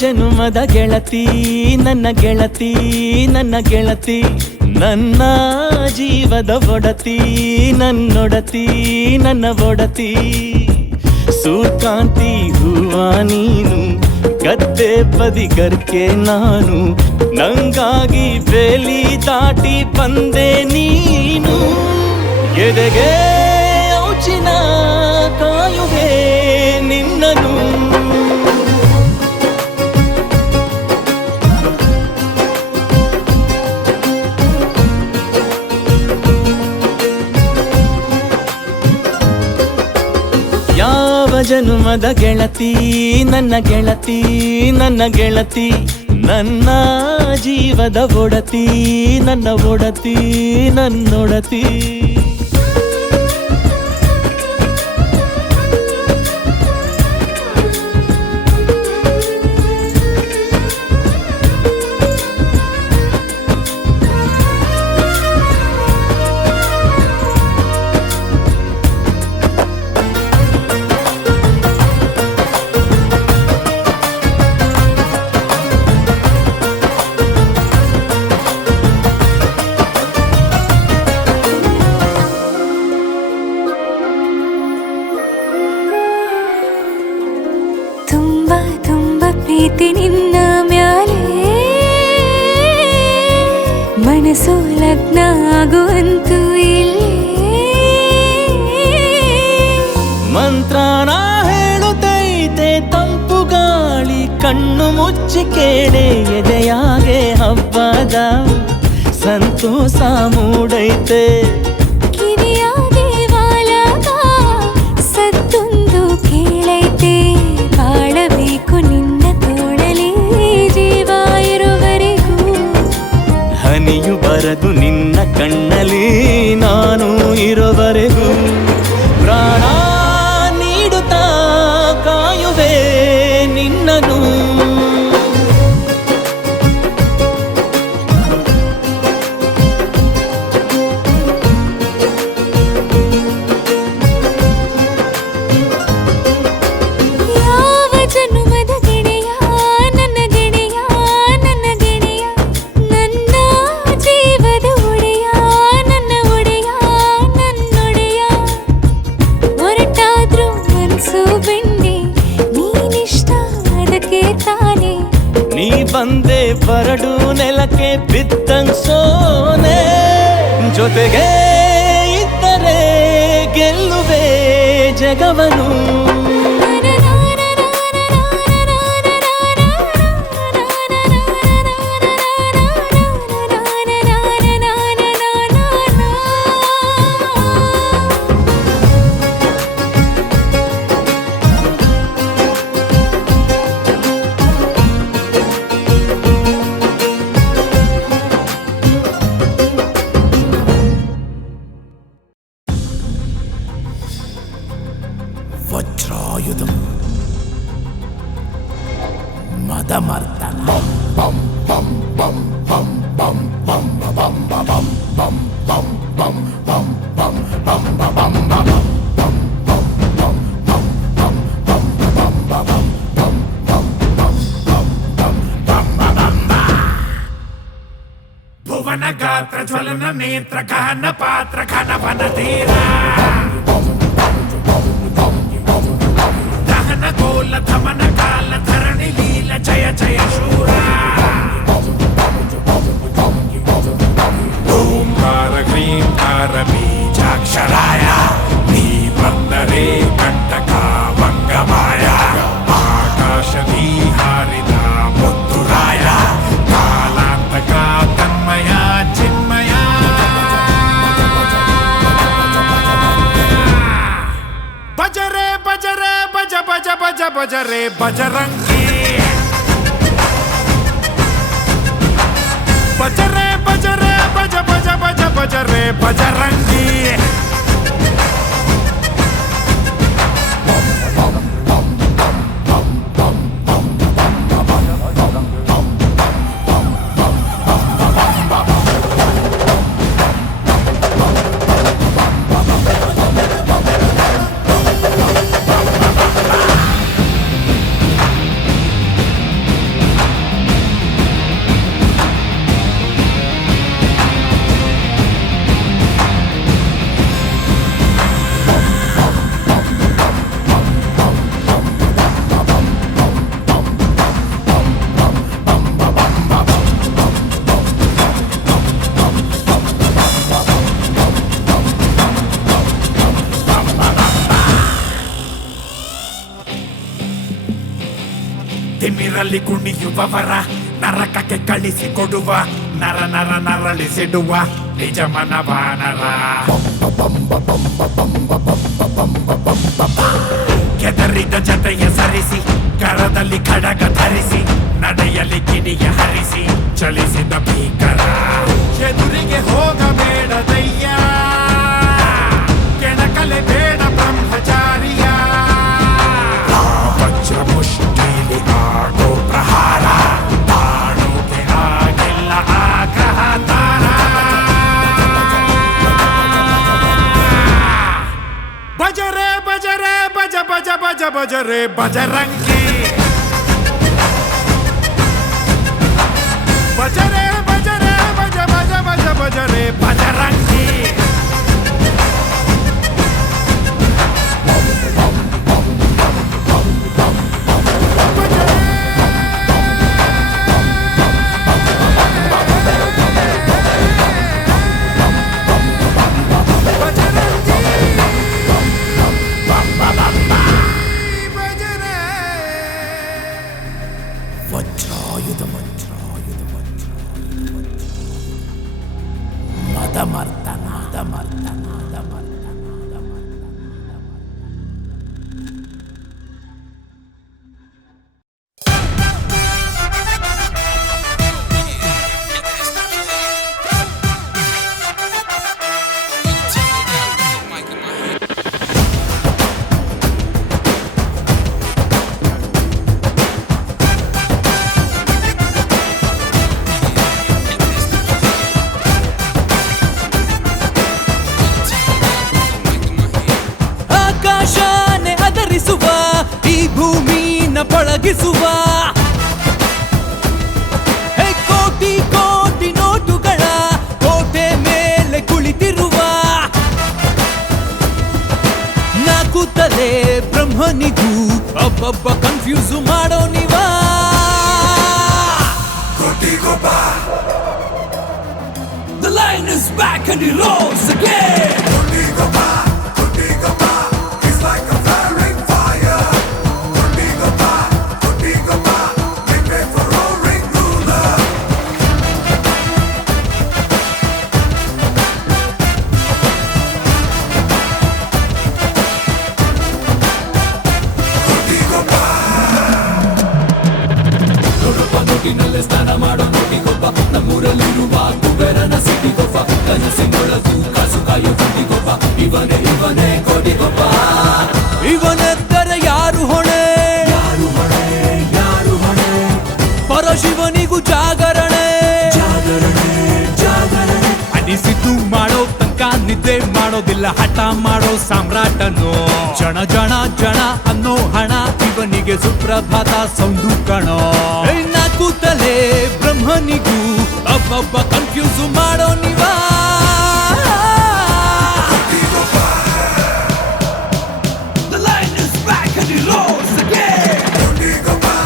ಜನುಮದ ಗೆಳತಿ ನನ್ನ ಗೆಳತಿ ನನ್ನ ಗೆಳತಿ ನನ್ನ ಜೀವದ ಒಡತಿ ನನ್ನೊಡತಿ ನನ್ನ ಒಡತಿ ಸೂರ್ಕಾಂತಿ ಹೂವ ನೀನು ಗದ್ದೆ ಬದಿಗರ್ಕೆ ನಾನು ನಂಗಾಗಿ ಬೇಲಿ ದಾಟಿ ಬಂದೆ ನೀನು ಎದೆಗೆ ಔಚಿನ ಕಾಯುವೆ ನಿನ್ನನು ಯಾವ ಜನುಮದ ಗೆಳತಿ ನನ್ನ ಗೆಳತಿ ನನ್ನ ಗೆಳತಿ ನನ್ನ ಜೀವದ ಒಡತಿ ನನ್ನ ಒಡತಿ ನನ್ನೊಡತಿ ಪ್ರೀತಿ ನಿನ್ನ ಮ್ಯಾಲೆ ಮನಸ್ಸು ಲಗ್ನ ಆಗುವಂತೂ ಇಲ್ಲೇ ಮಂತ್ರನ ಹೇಳುತ್ತೈತೆ ತಂಪು ಗಾಳಿ ಕಣ್ಣು ಮುಚ್ಚಿ ಕೇಳೆ ಎದೆಯಾಗೆ ಹಬ್ಬದ ಸಂತೋಷ ಮೂಡೈತೆ ಕಿವಿಯಾಗೆ ವಾಲಗ ಸತ್ತೊಂದು ಕೇಳೈತೆ ಬಾಳಬೇಕು ನಿನ್ನ ತೋಳಲಿ ಜೀವ ಇರುವರೆಗೂ ಹನಿಯು ಬರದು ನಿನ್ನ ಕಣ್ಣಲ್ಲಿ ನಾನು ಇರುವರೆಗೂ ಪ್ರಾಣ ನೀಡುತ್ತಾ ಕಾಯುವೆ ನಿನ್ನನು ನೀ ಬಂದೆ ಬರಡು ನೆಲಕ್ಕೆ ಬಿದ್ದಂಗ್ ಸೋನೆ ಜೊತೆಗೆ ಇದ್ದರೆ ಗೆಲ್ಲುವೆ ಜಗವನು ವಜ್ರಾಯುಧಂ ಮದಮರ್ದನ ಬಂ ಬಂ ಬಂ ಬಂ ಬಂ ಬಂ ಬಂ ಬಂ ಬಂ ಬಂ ಬಂ ಬಂ ಬಂ ಬಂ ಬಂ ಭುವನ ಗಾತ್ರ ಜ್ವಲನ ನೇತ್ರ ಗಹನ ಪಾತ್ರ ಘನ ವನ ತೀರ ದಹನ ಕೋಲ ಧಮನ ಕಾಲ ಧರಣಿ ಲೀಲ ಜಯ ಜಯ ಶೂರ ಓಂಕಾರ ಕ್ರೀಂಕಾರ ಬೀಜಾಕ್ಷರಾಯ ನೀ ಬಂದರೆ ಕಂಟಕ ಭಂಗಮಾಯ ಆಕಾಶದಿ ಹಾರಿದ ಮುತ್ತುರಾಯ ಕಾಲಾಂತಕ ತನ್ಮಯ ಚಿನ್ಮಯ ಬಜರೆ ಬಜರೆ ಬಜ ಬಜ ಬಜ ಬಜರೆ ಬಜರಂಗಿ ಬಜರೆ ಬಜರೆ ಬಜ ಬಜ ಬಜ ಬಜರೆ ಬಜರಂಗಿ ನೀರಲ್ಲಿ ಕುಣಿಯುವವರ ನರಕಕ್ಕೆ ಕಳಿಸಿಕೊಡುವ ನರ ನರ ನರಳಿಸಿಡುವ ನಿಜ ಮನವಾನರ ಕೆದರಿದ ಜತೆಯ ಸರಿಸಿ ಕರದಲ್ಲಿ ಖಡಗ ಧರಿಸಿ ನಡೆಯಲಿ ಕಿಡಿಯ ಹರಿಸಿ ಚಲಿಸಿದ ಭೀಕರ ಎದುರಿಗೆ ಹೋಗಬೇಡದಯ್ಯ ಕೆಣಕಲೆ ಬೇಡ ಬ್ರಹ್ಮಚಾರಿಯ ವಜ್ರ ಮುಷ್ಟಿಲಿ ಆಗೋ ಪ್ರಹಾರ ತಾಣೋಕೆ ಆಗಿಲ್ಲ ಆಗ್ರಹ ತಾರ ಬಜರೆ ಬಜರೆ ಬಜ ಬಜ ಬಜ ಬಜರೆ ಬಜರಂಗಿ ಬಜರೆ ಬಜರೆ ಬಜ ಬಜ ಬಜ ಬಜರೆ ಬಜರಂಗಿ ವಜ್ರಾಯುಧ ವಜ್ರಾಯುಧ ವಜ್ರಾಯುಧ ಮದಮರ್ತನ ಮದಮರ್ತನ ಮದಮರ್ತನ ಆಕಾಶನೆ ಅದರಿಸುವ ಈ ಭೂಮಿನ ಪಳಗಿಸುವ ಕೋಟಿ ಕೋಟಿ ನೋಟುಗಳ ಕೋಟೆ ಮೇಲೆ ಕುಳಿತಿರುವ ನಾಲ್ಕು ತಲೆ ಬ್ರಹ್ಮನಿಗೂ ಒಬ್ಬೊಬ್ಬ ಕನ್ಫ್ಯೂಸ್ ಮಾಡೋ ನೀವ The lion is back and he roars again. ನೋಟಿನಲ್ಲೇ ಸ್ನಾನ ಮಾಡೋ ನೋಟಿಗೊಬ್ಬ ನಮ್ಮೂರಲ್ಲಿರುವ ಕುಬೇರನ ಸಿಟಿಗೊಬ್ಬ ಕನಸಿನೊಳಗೂ ಕಾಸು ಕಾಯೋ ದುಡ್ಡಿಗೊಬ್ಬ ಇವನೇ ಇವನೇ ಕೋಟಿಗೊಬ್ಬ ಇವನೆದ್ದರೆ ಯಾರು ಹೊಣೆ ಯಾರು ಹೊಣೆ ಯಾರು ಹೊಣೆ ಪರಶಿವನಿಗೂ ಜಾಗರಣೆ ಜಾಗರಣೆ ಜಾಗರಣೆ ಅನಿಸಿದ್ದು ಮಾಡೋ ತನಕ ನಿದ್ದೆ ಮಾಡೋದಿಲ್ಲ ಹಠ ಮಾಡೋ ಸಾಮ್ರಾಟನು ಜಣ ಜಣ ಜಣ ಅನ್ನೋ ಹಣ ಇವನಿಗೆ ಸುಪ್ರಭಾತ ಸೌಂಡು ಕಣೋ ನಾಲ್ಕು ತಲೆ ಬ್ರಹ್ಮನಿಗೂ ಒಬ್ಬೊಬ್ಬ ಕನ್ಫ್ಯೂಸ್ ಮಾಡೋ ನೀವ The lion is back and he roars again.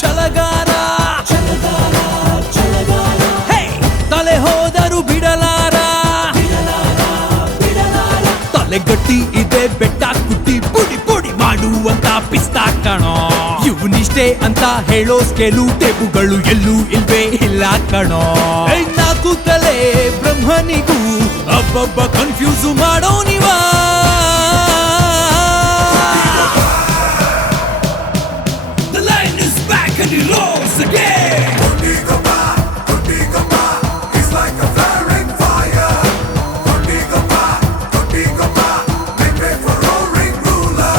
ಛಲಗಾರ ತಲೆ ಹೋದರು ಬಿಡಲಾರ ತಲೆ ಗಟ್ಟಿ ಇದೆ ಬೆಟ್ಟ ಕುಟ್ಟಿ ಪುಡಿ ಪುಡಿ ಮಾಡುವಂತ ಪಿಸ್ತಾ ಕಣೋ ಇವನಿಷ್ಟೇ ಅಂತ ಹೇಳೋ ಸ್ಕೇಲು ಟೇಬುಗಳು ಎಲ್ಲೂ ಇಲ್ವೇ ಇಲ್ಲ ಕಣೋ ನಾಲ್ಕು ತಲೆ ಬ್ರಹ್ಮನಿಗೂ ಒಬ್ಬೊಬ್ಬ ಕನ್ಫ್ಯೂಸ್ ಮಾಡೋ ನೀವ And he roars again. He's like a flaring fire. Make way for roaring ruler.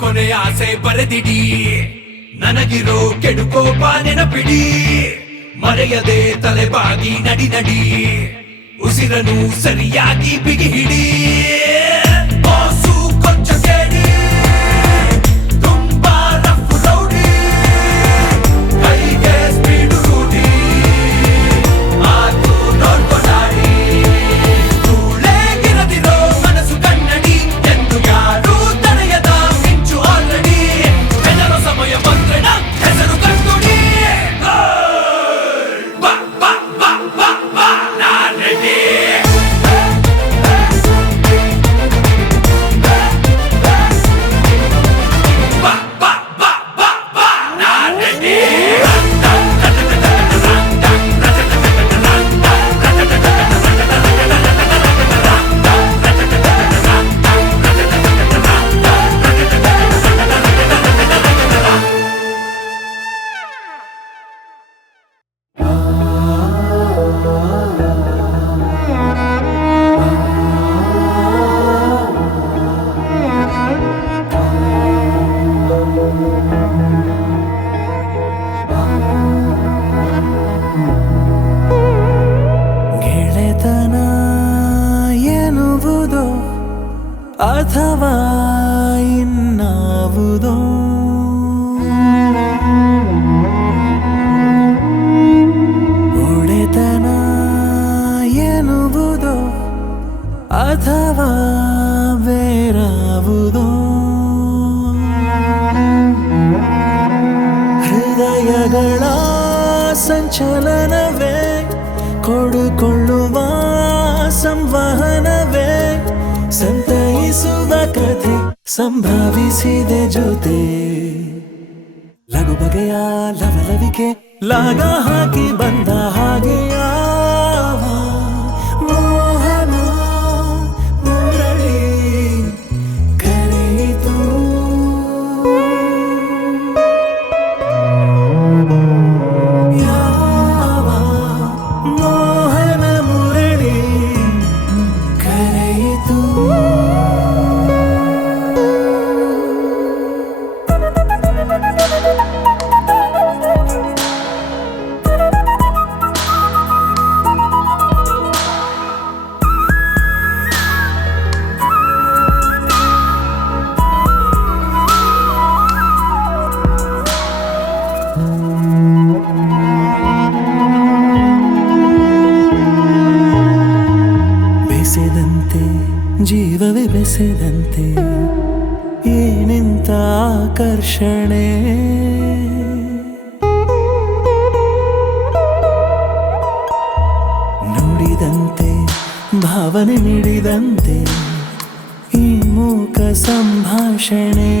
ಕೊನೆ ಆಸೆ ಬರೆದಿಡಿ ನನಗಿರೋ ಕೆಡುಕೋಪ ನೆನಪಿಡಿ ಮರೆಯದೆ ತಲೆಬಾಗಿ ನಡಿ ನಡಿ ಉಸಿರನು ಸರಿಯಾಗಿ ಬಿಗಿ ಹಿಡಿ ಬಾಸು ಕೊಂಚ ಕೇಳಿ ತುಂಬಾ ರಫ್ ರೌಡಿ ಕೈಗೆ ಸ್ಪೀಡು ರೂಢಿ ಮಾತು ನೋಡ್ಕೊಂಡಾಡಿ ಧೂಳೆಗಿರದಿರೋ ಮನಸ್ಸು ಕನ್ನಡಿ ಎಂದು ಯಾರು ತಡೆಯದ ಮಿಂಚು ಆಲ್ರೆಡಿ ಜನರ ಸಮಯ ಬಂದ್ರೆನ ಹೆಸರು ಕಟ್ಟುಡಿ ಬಾ ಬಾ ಬಾ ಬಾ ಬಾ ನಾನ್ ರೆಡಿ ಬಾ ಬಾ ಬಾ ಬಾ ಬಾ ನಾನ್ ರೆಡಿ ಗೆಳೆತನ ಎನ್ನುವುದೋ ಅಥವಾ ಇನ್ನಾವುದೋ ಒಡೆತನ ಎನ್ನುವುದೋ ಅಥವಾ ಬೇರಾವುದೋ ಹೃದಯಗಳ ಸಂಚಲನವೇ ಕೊಡುಕೊಳ್ಳುವ ಸಂವಹನವೇ ಸಂತೈಸುವ ಕಥೆ ಸಂಭವಿಸಿದೆ ಜೊತೆ ಲಘು ಬಗೆಯ ಲವಲವಿಕೆ ಲಾಗ ಹಾಕಿ ಬಂದ ಹಾಗೆಯ ಮೋಹನ ಮುರಳಿ ಕರೆಯಿತು ಯಾವ ಮೋಹನ ಮುರಳಿ ಕರೆಯಿತು ಬೆಸೆದಂತೆ ಜೀವವೇ ಬೆಸೆದಂತೆ ಏನಿಂತ ಆಕರ್ಷಣೆ ನುಡಿದಂತೆ ಭಾವನೆ ನೀಡಿದಂತೆ ಈ ಮೂಕ ಸಂಭಾಷಣೆ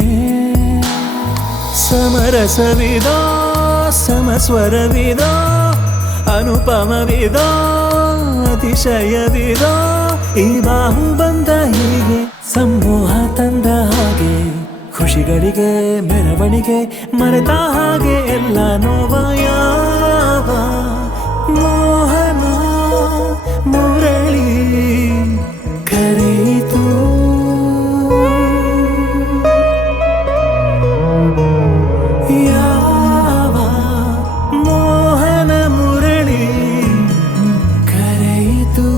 ಸಮರಸವಿದೋ ಸಮಸ್ವರವಿದೋ ಅನುಪಮವಿದೋ ಅತಿಶಯವಿದೋ ಈ ಬಾಹು ಬಂದ ಹೀಗೆ ಸಮೂಹ ತಂದ ಹಾಗೆ ಖುಷಿಗಳಿಗೆ ಮೆರವಣಿಗೆ ಮರೆತ ಹಾಗೆ ಎಲ್ಲ ನೋವ ಯಾವ ಮೋಹನ ಮುರಳಿ ಕರೆಯಿತು ಯಾವ ಮೋಹನ ಮುರಳಿ ಕರೆಯಿತು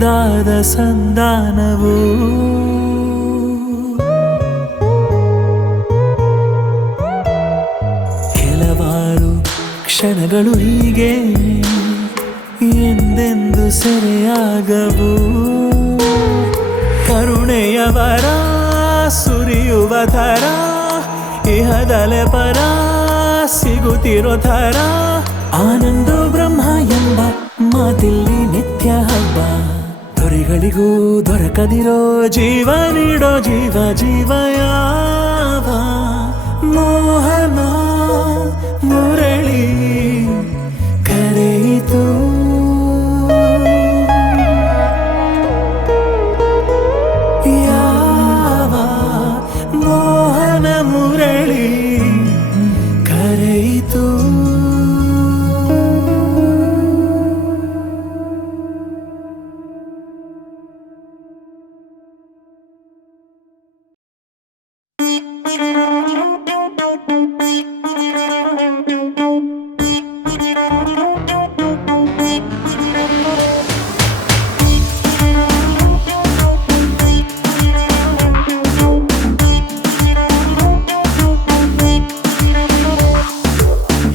ಮುದ್ದಾದ ಸಂಧಾನವು ಕೆಲವಾರು ಕ್ಷಣಗಳು ಹೀಗೆ ಎಂದೆಂದು ಸೆರೆಯಾಗವು ಕರುಣೆಯವರ ಸುರಿಯುವ ಥರ ಇಹದಲೆ ಪರ ಸಿಗುತ್ತಿರೋ ಥರ ಆನಂದ ಬ್ರಹ್ಮ ಎಂಬ ಮಾತಿಲ್ಲಿ ನಿತ್ಯ ಹಬ್ಬ ದೊರೆಗಳಿಗೂ ದೊರಕದಿರೋ ಜೀವ ನೀಡೋ ಜೀವ ಜೀವ ಯಾವ ಮೋಹನ ಮುರಳಿ ಕರೆಯಿತು ಯಾವ ಮೋಹನ ಮುರಳಿ ಕರೆಯಿತು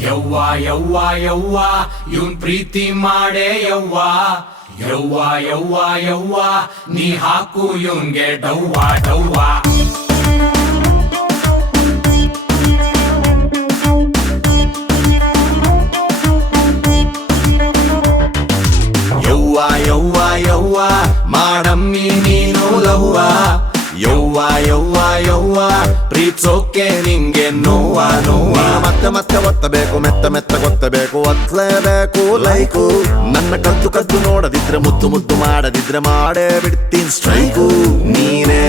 ಯವ್ವ ಯವ್ವ ಯವ್ವ ಇವನ್ ಪ್ರೀತಿ ಮಾಡೇ ಯವ್ವ ಯವ್ವ ಯವ್ವ ಯವ್ವ ನೀ ಹಾಕು ಇವನ್ಗೆ ಡವ್ವ ಡವ್ವ ಯವ್ವ ಯವ್ವ ಯವ್ವ ಮಾಡಮ್ಮಿ ನೀನು ಲವ್ವ ಯವ್ವ ಯವ್ವ ಯವ್ವ ಪ್ರೀತ್ಸೋಕೆ ನಿಂಗೆ ನೋವ ನೋವ ಮತ್ತೆ ಮತ್ತೆ ಒತ್ತಬೇಕು ಮೆತ್ತ ಮೆತ್ತ ಗೊತ್ತಬೇಕು ಒತ್ತಲೇಬೇಕು ಲೈಕು ನನ್ನ ಕದ್ದು ಕದ್ದು ನೋಡದಿದ್ರೆ ಮುದ್ದು ಮುದ್ದು ಮಾಡದಿದ್ರೆ ಮಾಡೇ ಬಿಡ್ತೀನಿ ಸ್ಟ್ರೈಕು ನೀನೇ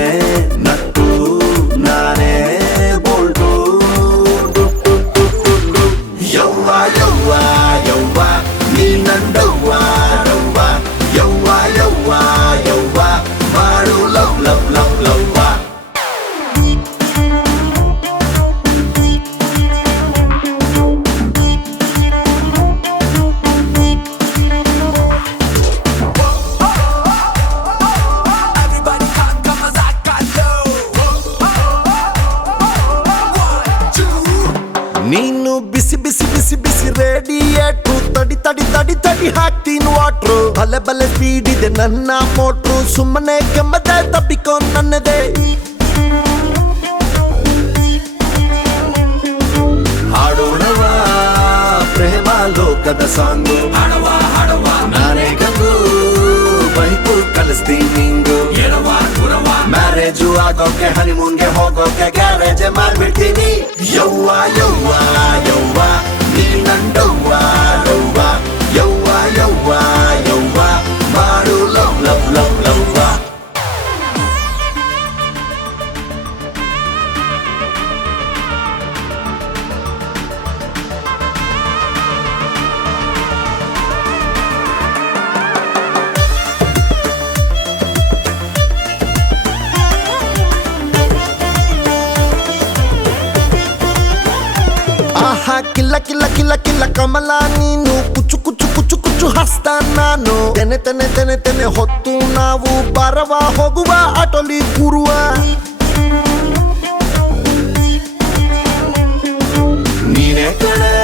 ನಟ್ಟು ನಾನೇ ಬೋಲ್ಟು ಯವ್ವ ಯವ್ವ ಯವ್ವ ನೀ ನಂದವ್ವ ರವ್ವ ಯವ್ವ ಯವ್ವ ಯವ್ವ ಮಾಡು ಲವ್ ಲವ್ ಲವ್ ಲವ್ವ ನೀನು ಬಿಸಿ ಬಿಸಿ ಬಿಸಿ ಬಿಸಿ ರೇಡಿಯೇಟ್ರು ತಡಿ ತಡಿ ತಡಿ ತಡಿ ಹಾಕ್ತೀನಿ ವಾಟ್ರು ಬಲೆ ಬಲೆ ಸ್ಪೀಡ್ ಇದೆ ನನ್ನ ಮೋಟ್ರು ಸುಮ್ಮನೆ ಕೆಮ್ಮದೆ ತಪ್ಪಿಕೊ ನನ್ನದೇ ಹಾಡೋಣವ ಪ್ರೇಮ ಲೋಕದ ಸಾಂಗು ನಾನೇ ಗಂಗು ಬೈಕು ಕಲಿಸ್ತೀನಿ ನಿಂಗು ಮ್ಯಾರೇಜು ಆಗೋಕೆ ಹನಿಮೂನ್ಗೆ ಹೋಗೋಕೆ ಗ್ಯಾರೇಜ್ ಮಾಡ್ಬಿಡ್ತೀನಿ ಯವ್ವ ಯವ್ವ ಯವ್ವ ನೀ ನಂಡವ್ವ ರವ್ವ ಯವ್ವ ಯವ್ವ ಯವ್ವ ಮಾಡು ಲವ್ ಲವ್ ಲವ್ ಲವ್ವ ಆಹಾ ಕಿಲ್ಲ ಕಿಲ್ಲ ಕಿಲ್ಲ ಕಿಲ್ಲ ಕಮಲ ನೀನು ಕುಚ್ಚು ಕುಚ್ಚು ಕುಚ್ಚು ಕುಚ್ಚು ಹಸ್ತ ನಾನು ತೆನೆ ತೆನೆ ತೆನೆ ತೆನೆ ಹೊತ್ತು ನಾವು ಬರವ ಹೋಗುವ ಆಟೋಲಿ ಕೂರುವ ನೀನೇ ಕಡೆ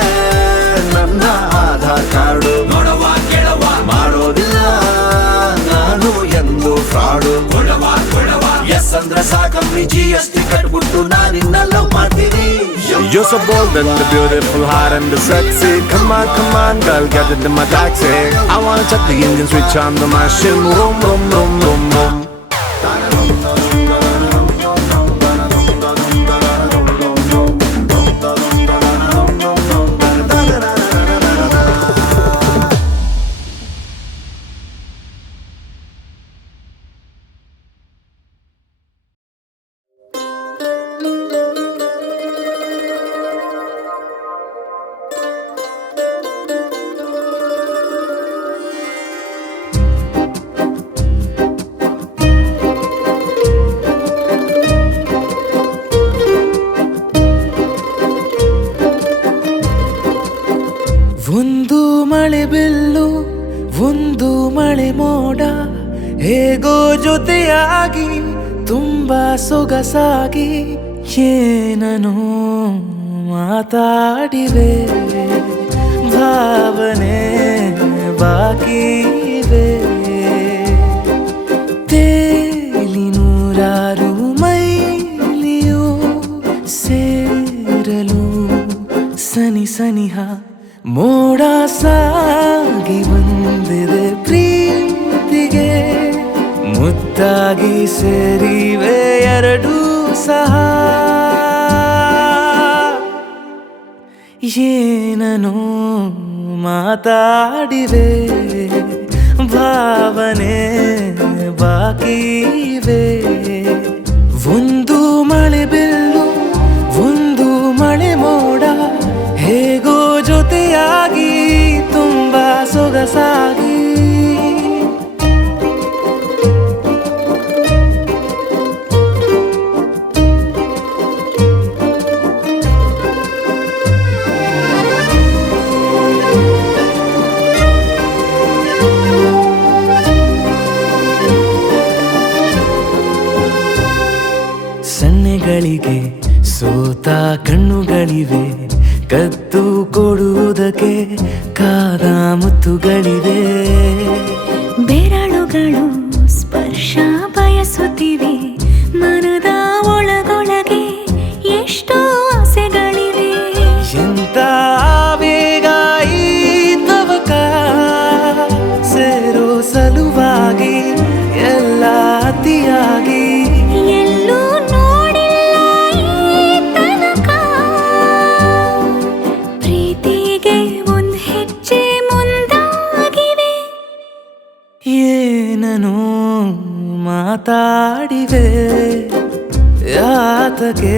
ನನ್ನ ಆಧಾರ್ ಕಾರ್ಡು ನೋಡವ ಕೇಳವ ಮಾಡೋದಿಲ್ಲ ನಾನು ಎಂದು ಫ್ರಾಡು ಎಸ್ ಅಂದ್ರೆ ಸಾಕಮ್ಮಿ GST ಕಟ್ಬಿಟ್ಟು ನಾನಿನ್ನ ಲವ್ ಮಾಡ್ತೀನಿ You're so bold and the beautiful, hot and the sexy. Come on, girl, get it in my taxi. I wanna check the engine switch on the machine. Vroom, vroom, vroom, vroom, vroom. ಹೇಗೋ ಜೊತೆಯಾಗಿ ತುಂಬಾ ಸೊಗಸಾಗಿ ಏನನು ಮಾತಾಡಿವೆ ಭಾವನೆ ಬಾಕಿವೆ ತೇಲಿ ನೂರಾರು ಮೈಲಿಯು ಸೇರಲು ಸನಿ ಸನಿಹ ಮೋಡ ಸಾಗಿ ಬಂದಿದೆ ಪ್ರೀತಿಗೆ ಮುದ್ದಾಗಿ ಸೇರಿವೆ ಎರಡೂ ಸಹ ಏನನು ಮಾತಾಡಿವೆ ಭಾವನೆ ಬಾಕಿವೆ ಒಂದು ಮಳೆ ಬಿಲ್ಲು ಒಂದು ಮಳೆ ಮೋಡ ಹೇಗೋ ಜೊತೆಯಾಗಿ ತುಂಬಾ ಸೊಗಸಾಗಿ ಸನ್ನೆಗಳಿಗೆ ಸೋತ ಕಣ್ಣುಗಳಿವೆ ಕದ್ದು ಕೊಡುವುದಕ್ಕೆ ಕಾದ ಮುತ್ತುಗಳಿವೆ ಬೆರಳುಗಳು ಸ್ಪರ್ಶ ಬಯಸುತ್ತಿವೆ ಮನದ ಒಳಗೊಳಗೆ ಎಷ್ಟೋ ಆಸೆಗಳಿವೆ ಎಂತ ಬೇಗ ಈ ತವಕ ಸೇರೋ ಸಲುವಾಗಿ ಎಲ್ಲ ಅತಿಯಾಗಿ ಎಲ್ಲೂ ನೋಡಿಲ್ಲ ಈ ತನಕ ಪ್ರೀತಿಗೆ ಒಂದ್ ಹೆಜ್ಜೆ ಮುಂದಾಗಿವೆ ಏನನು ಮಾತಾಡಿವೆ ಯಾತಕ್ಕೆ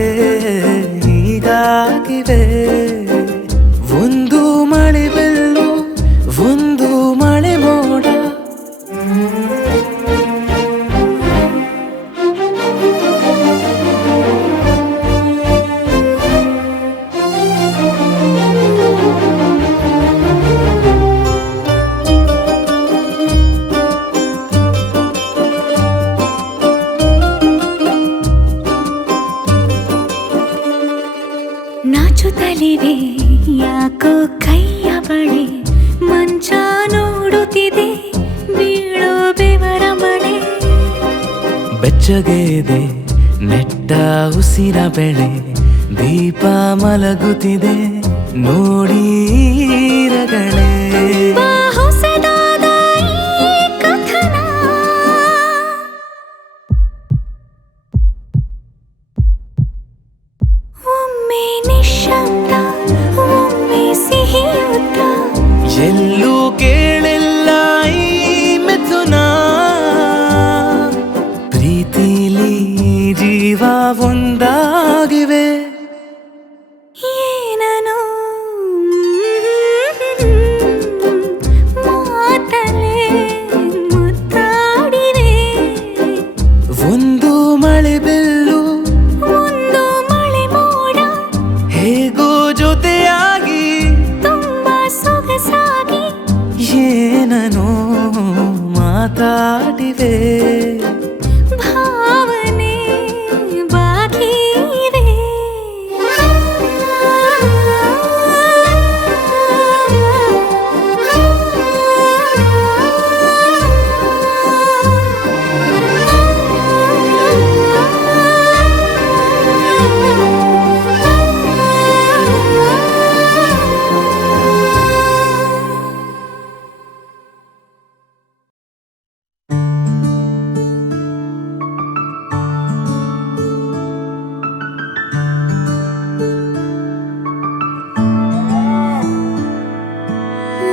ಹೀಗಾಗಿವೆ ಒಂದು ಮಳೆ ಬೆಲ್ಲು ಒಂದು ಮಳೆ ಮೋಡ ನಾಚುತ್ತಲಿವೆ ಯಾಕೋ ಕೈಯ ಬಳೆ ಮಂಚ ನೋಡುತ್ತಿದೆ ಬೀಳೋ ಬೆವರ ಮಳೆ ಬೆಚ್ಚಗೆದೆ ನೆಟ್ಟ ಉಸಿರ ಬೆಳೆ ದೀಪ ಮಲಗುತ್ತಿದೆ ನೋಡಿ ರಗಳೇ ಬಾ ಹೊಸದಾದ ಈ ಕಥನ ಒಮ್ಮೆ ನಿಶ್ಶಬ್ದ ಒಮ್ಮೆ ಸಿಹಿಯುತ್ತ ಎಲ್ಲೂ ಕೇಳಿಲ್ಲ ಈ ಮಿಥುನ ಪ್ರೀತಿಲಿ ಜೀವ ಒಂದಾಗಿವೆ ಏನನು ಮಾತಲೆ ಮುತ್ತಾಡಿವೆ ಒಂದು ಮಳೆ ಬೆಲ್ಲು ಒಂದು ಮಳೆ ಮೋಡ ಹೇಗೋ ಜೊತೆಯಾಗಿ ತುಂಬಾ ಸೊಗಸಾಗಿ ಏನನು ಮಾತಾಡಿವೆ ಭಾವನೆ ಬಾಕಿವೆ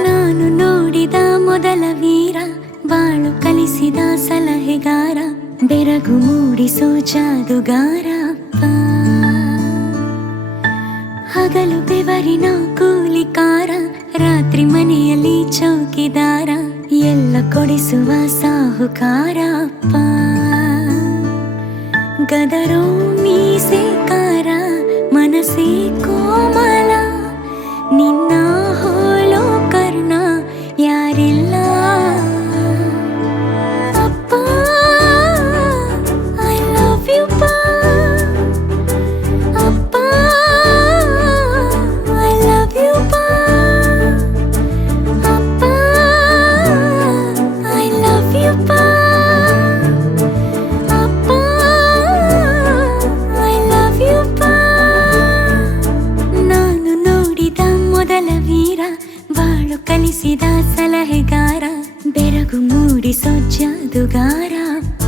ನಾನು ನೋಡಿದ ಮೊದಲ ವೀರ ಬಾಳು ಕಲಿಸಿದ ಸಲಹೆಗಾರ ಬೆರಗು ಮೂಡಿಸೋ ಜಾದುಗಾರ ಅಪ್ಪ ಹಗಲು ಬೆವರಿನ ಕೂಲಿಕಾರ ರಾತ್ರಿ ಮನೆಯಲ್ಲಿ ಚೌಕಿದಾರ ಎಲ್ಲ ಕೊಡಿಸುವ ಸಾಹುಕಾರ ಅಪ್ಪ ಗದರೋ ಮೀಸೆಕಾರ ಮನಸ್ಸೇ ಕೋಮಲ ನಿನ್ನ ಹೋಲೋ ಕರ್ಣ ಯಾರಿಲ್ಲ ಅಪ್ಪ ಕಲಿಸಿದ ಸಲಹೆಗಾರ ಬೆರಗು ಮೂಡಿಸೋ ಜಾದುಗಾರ ಅಪ್ಪ.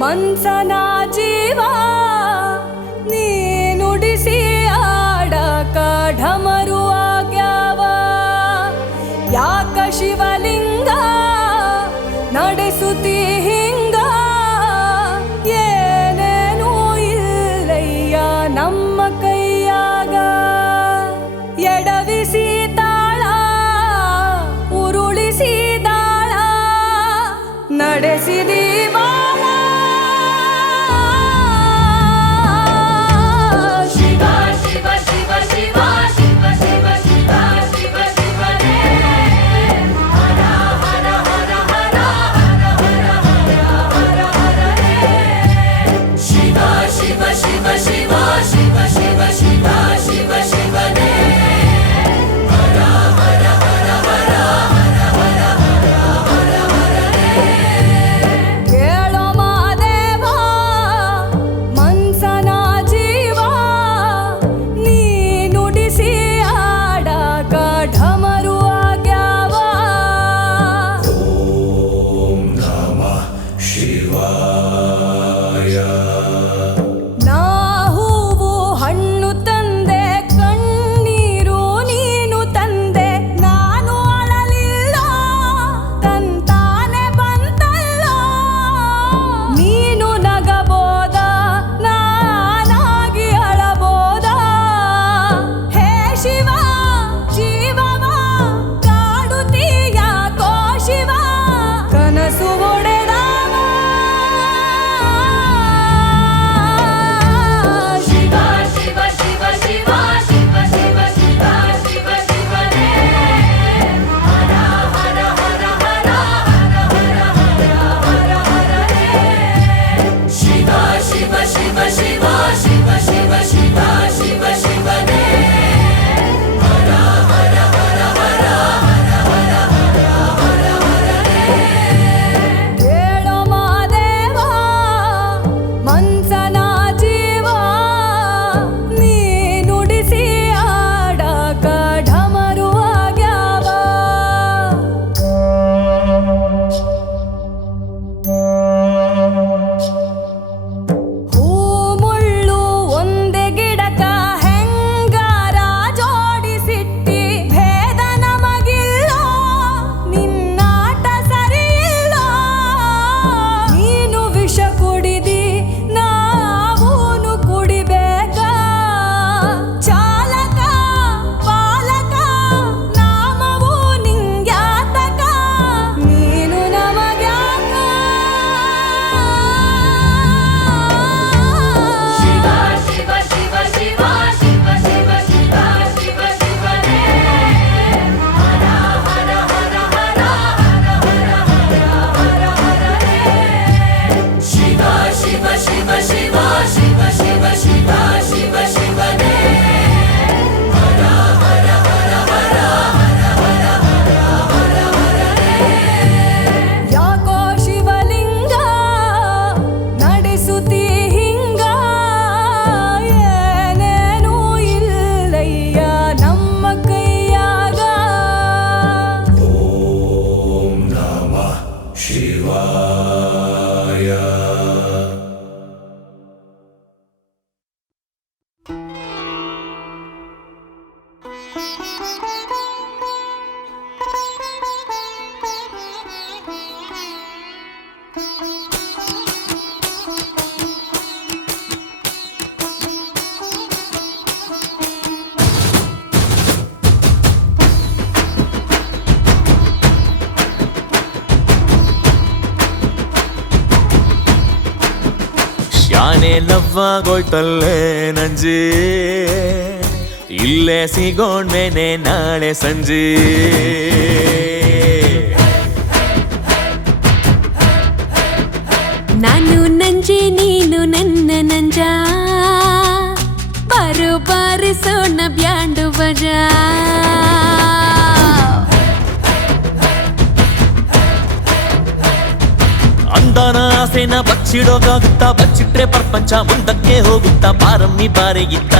ಮನ್ಸನ ಜೀವ ನೀ ನುಡಿಸಿ ಆಡಕ ಢಮರು ಆಗ್ಯಾವ ಯಾಕ ಶಿವಲಿಂಗ ನಡೆಸುತ್ತಿ ಹಿಂಗ ಏನೇನೂ ಇಲ್ಲಯ್ಯ ನಮ್ಮ ಕೈಯಾಗ ಎಡವಿಸಿ ತಾಳ ಉರುಳಿಸಿ ದಾಳ ನಡೆಸಿದಿ ಶಾನೆ ಲವ್ವಾಗೋಯ್ತಲ್ಲೇ ನಂಜಿ ಇಲ್ಲೇ ಸಿಗೋಣ್ಮೇನೆ ನಾಳೆ ಸಂಜೆ ನಾನು ನಂಜಿ ನೀನು ನನ್ನ ನಂಜ ಬಾರು ಬಾರಿಸೋಣ ಬ್ಯಾಂಡು ಬಜಾ ಅಂದನ ಆಸೆನ ಬಚ್ಚಿಡೋಕಾಗುತ್ತಾ ಬಚ್ಚಿಟ್ರೆ ಪ್ರಪಂಚ ಮುಂದಕ್ಕೆ ಹೋಗುತ್ತಾ ಬಾರಮ್ಮಿ ಬಾರೆಗಿತ್ತ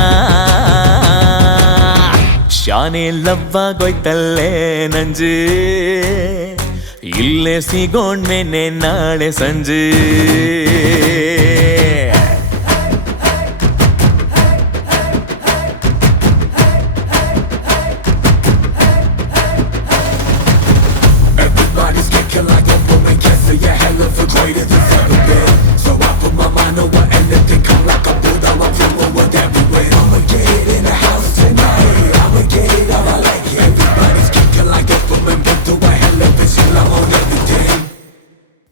ಶಾನೆ ಲವ್ವಾಗೋಯ್ತಲ್ಲೇ ನಂಜಿ ಇಲ್ಲೇ ಸಿಗೋಣ್ಮೇನೆ ನಾಳೆ ಸಂಜೆ Everybody's kicking like a woman, can't say a hell of a greater than ever been. So I put my mind over anything, come like a Buddha, I'm flowing with everywhere. I'ma get it in the house tonight, I'ma get it how I like it. Everybody's kicking like a woman, been through a hell of a shit, I'm on everything.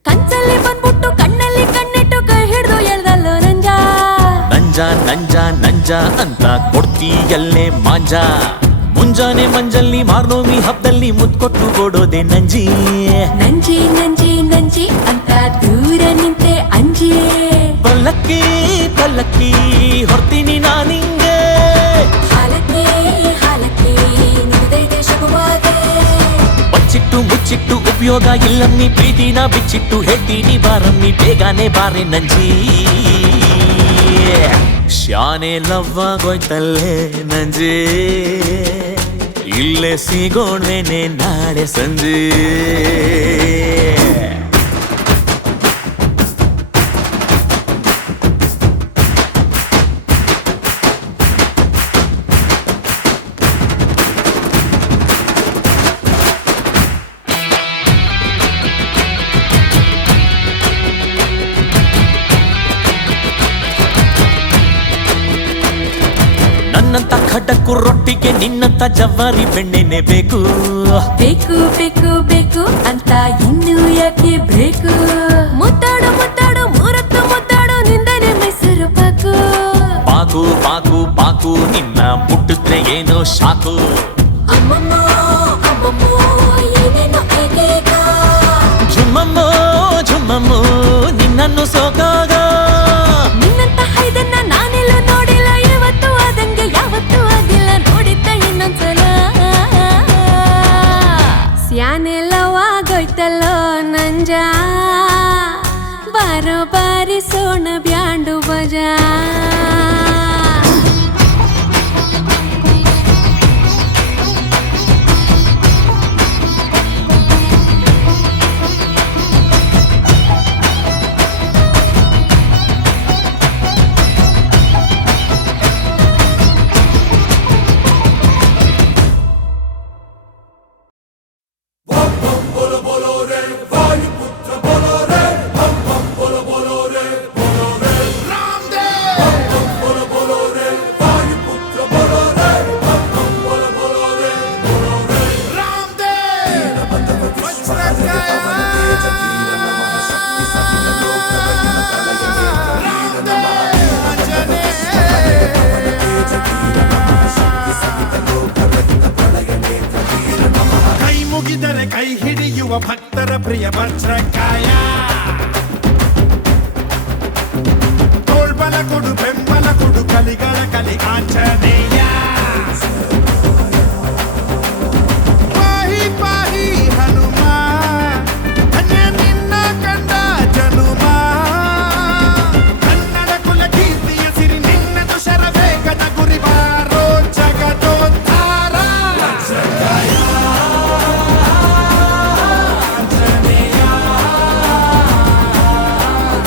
ಕನ್ಸಲ್ಲಿ ಬಂದ್ಬಿಟ್ಟು ಕಣ್ಣಲ್ಲಿ ಕಣ್ಣಿಟ್ಟು ಕೈ ಹಿಡ್ದು ಎಳ್ದಲ್ಲೋ ನಂಜ ನಂಜ ನಂಜ ನಂಜ ಅಂತ ಕೊಡ್ತೀಯಲ್ಲೇ ಮಾಂಜ ಮುಂಜಾನೆ ಮಂಜಲ್ಲಿ ಮಾರ್ನೋಮಿ ಹಬ್ಬದಲ್ಲಿ ಮುತ್ಕೊಟ್ಟು ಕೊಡೋದೆ ನಂಜಿ ನಂಜಿ ನಂಜಿ ನಂಜಿ ಅಂತ ದೂರ ನಿಂತೆ ಅಂಜಿ ಪಲ್ಲಕ್ಕಿ ಪಲ್ಲಕ್ಕಿ ಹೊರ್ತೀನಿ ನಾನಿಂಗೆ ಹಾಲಕ್ಕೆ ಹಾಲಕ್ಕೆ ನಿಂದೈತೆ ಶುಭವಾಗೆ ಬಚ್ಚಿಟ್ಟು ಮುಚ್ಚಿಟ್ಟು ಉಪಯೋಗ ಇಲ್ಲಮ್ಮಿ ಪ್ರೀತಿನ ಬಿಚ್ಚಿಟ್ಟು ಹೇಳ್ತೀನಿ ಬಾರಮ್ಮಿ ಬೇಗನೆ ಬಾರೆ ನಂಜಿ ಶಾನೆ ಲವ್ವಾಗೋಯ್ತಲ್ಲೇ ನಂಜಿ ಇಲ್ಲೇ ಸಿಗೋಣ್ವೇನೆ ನಾಳೆ ಸಂಜೆ ನನ್ನಂತ ಖಡಕ್ಕು ರೊಟ್ಟಿಗೆ ನಿನ್ನಂತ ಜವಾರಿ ಬೆಣ್ಣೆನೆ ಬೇಕು ಬೇಕು ಬೇಕು ಬೇಕು ಅಂತ ಇನ್ನು ಯಾಕೆ ಬೇಕು ಮುತ್ತಾಡು ಮುತ್ತಾಡು ಮೂರತ್ತು ಮುತ್ತಾಡು ನಿಂದನೆ ಮೈಸೂರು ಪಾಕು ಪಾಕು ಪಾಕು ಪಾಕು ನಿನ್ನ ಮುಟ್ಟಿದ್ರೆ ಏನೋ ಶಾಕು ಅಮ್ಮಮ್ಮ ಅಮ್ಮಮ್ಮ ಏನೇನೋ ಏನೇಗ ಝುಮ್ಮಮ್ಮೋ ಝುಮ್ಮಮ್ಮೋ ನಿನ್ನನ್ನು ಸೋಕಾಗ ನಿನ್ನಂತ ಹೈದನ್ನ ನಾನೆಲ್ಲ ನೋಡಿಲ್ಲ ಇವತ್ತು ಆದಂಗೆ ಯಾವತ್ತೂ ಆಗಿಲ್ಲ ನೋಡಿದ್ದ ಇನ್ನೊಂದ್ಸಲ ಸ್ಯಾನೆಲ್ಲವಾಗೋಯ್ತಲ್ಲೋ ನಂಜ ಬಾರೋ ಬಾರಿಸೋಣ ಬ್ಯಾಂಡು ಬಜಾ ಕೈ ಹಿಡಿಯುವ ಭಕ್ತರ ಪ್ರಿಯ ವಜ್ರಕಾಯ ತೋಳ್ಬಲ ಕೊಡು ಬೆಂಬಲ ಕೊಡು ಕಲಿಗಳ ಕಲಿ ಆಂಜನೇಯ ಪಾಹಿ ಪಾಹಿ ಹನುಮ ಧನ್ಯ ನಿನ್ನ ಕಂಡ ಜನುಮ ಕನ್ನಡ ಕುಲ ಕೀರ್ತಿಯ ಸಿರಿ ನಿನ್ನದು ಶರವೇಗದ ಗುರಿ ಬಾರೋ ಜಗದೋದ್ಧಾರ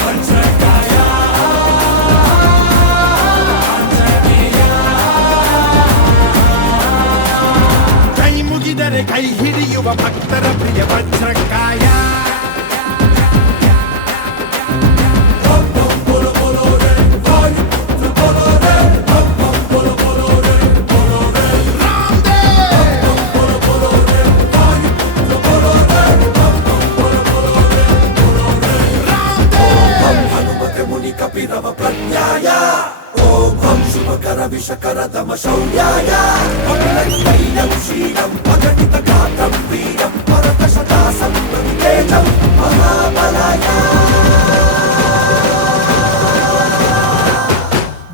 ವಜ್ರಕಾಯ ಮುಗಿದರೆ ಕೈ ಹಿಡಿಯುವ ಭಕ್ತರ ಪ್ರಿಯ ವಜ್ರಕಾಯ ಕಪಿರವ ಪ್ರಜ್ಞಾಯ ಓಂ ಶುಭಕರ ವಿಷಕರ ದಮ ಶೌರ್ಯಾಯ ತೈಲಂ ಶ್ರೀರಂ ಅಗಣಿತ ಗಾತ್ರಂ ವೀರಂ ಪರತಶದಾಸಂ ತೇಜಂ ಮಹಾಬಲಾಯ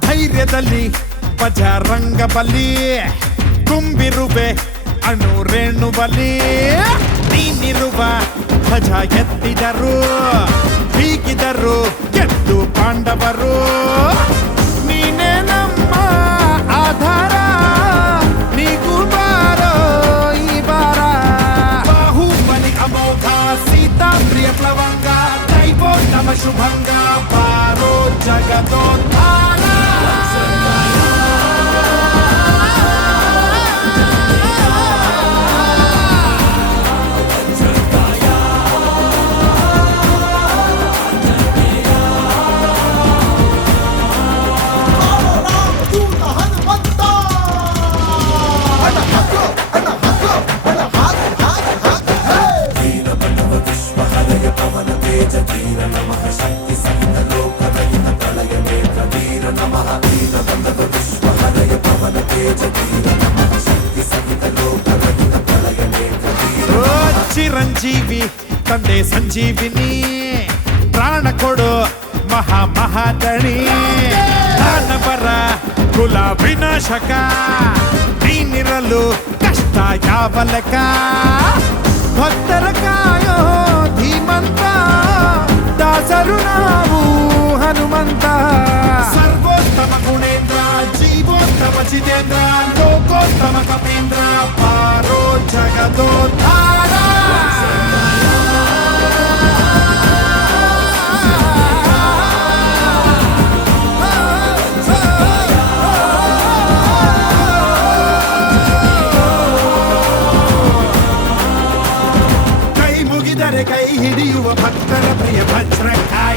ಧೈರ್ಯದಲ್ಲಿ ಬಜರಂಗ ಬಲಿ ತುಂಬಿರುವೆ ಅಣುರೇಣು ಬಲಿ ನೀನಿರುವ ಧ್ವಜ ಎತ್ತಿದರು ಬೀಗಿದರು ಗೆದ್ದು ಪಾಂಡವರು ನೀನೇ ನಮ್ಮ ಆಧಾರ ನೀಗೂ ಬಾರೋ ಈ ಬಾರ ಬಾಹುಬಲಿ ಅಮೋಘ ಸೀತಾ ಪ್ರಿಯ ಪ್ಲವಂಗ ದೈವೋತ್ತಮ ಶುಭಂಗ ಬಾರೋ ಜಗದೋದ್ಧಾರ ಚಿರಂಜೀವಿ ತಂದೆ ಸಂಜೀವಿನಿ ಪ್ರಾಣ ಕೊಡು ಮಹಾ ಮಹಾದಣಿ ದಾನವರ ಕುಲ ವಿನಾಶಕ ನೀನಿರಲು ಕಷ್ಟ ಯಾವ ಲೆಕ್ಕ ಭಕ್ತರ ಕಾಯೋ ಧೀಮಂತ ದಾಸರು ನಾವು ಹನುಮಂತ ಸರ್ವೋತ್ತಮ ಗುಣೇಂದ್ರ ಜೀವೋತ್ತಮ ಜಿತೇಂದ್ರ ಲೋಕೋತ್ತಮ ಕಪೀಂದ್ರ ಪಾರೋ ಜಗದೋದ್ಧಾರ ಕೈ ಮುಗಿದರೆ ಕೈ ಹಿಡಿಯುವ ಭಕ್ತರ ಪ್ರಿಯ ವಜ್ರಕಾಯ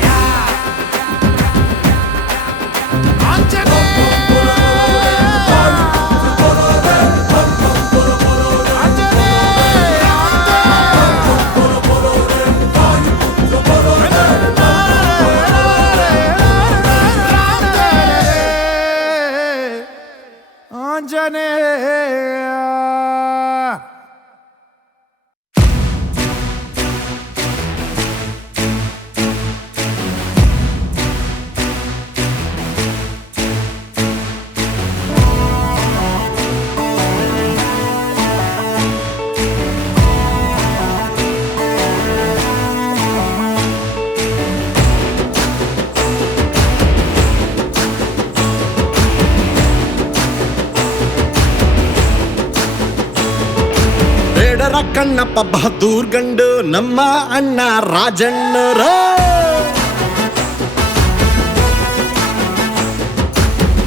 ಕಣ್ಣಪ್ಪ ಬಹದ್ದೂರ್ ಗಂಡು ನಮ್ಮ ಅಣ್ಣ ರಾಜಣ್ಣರ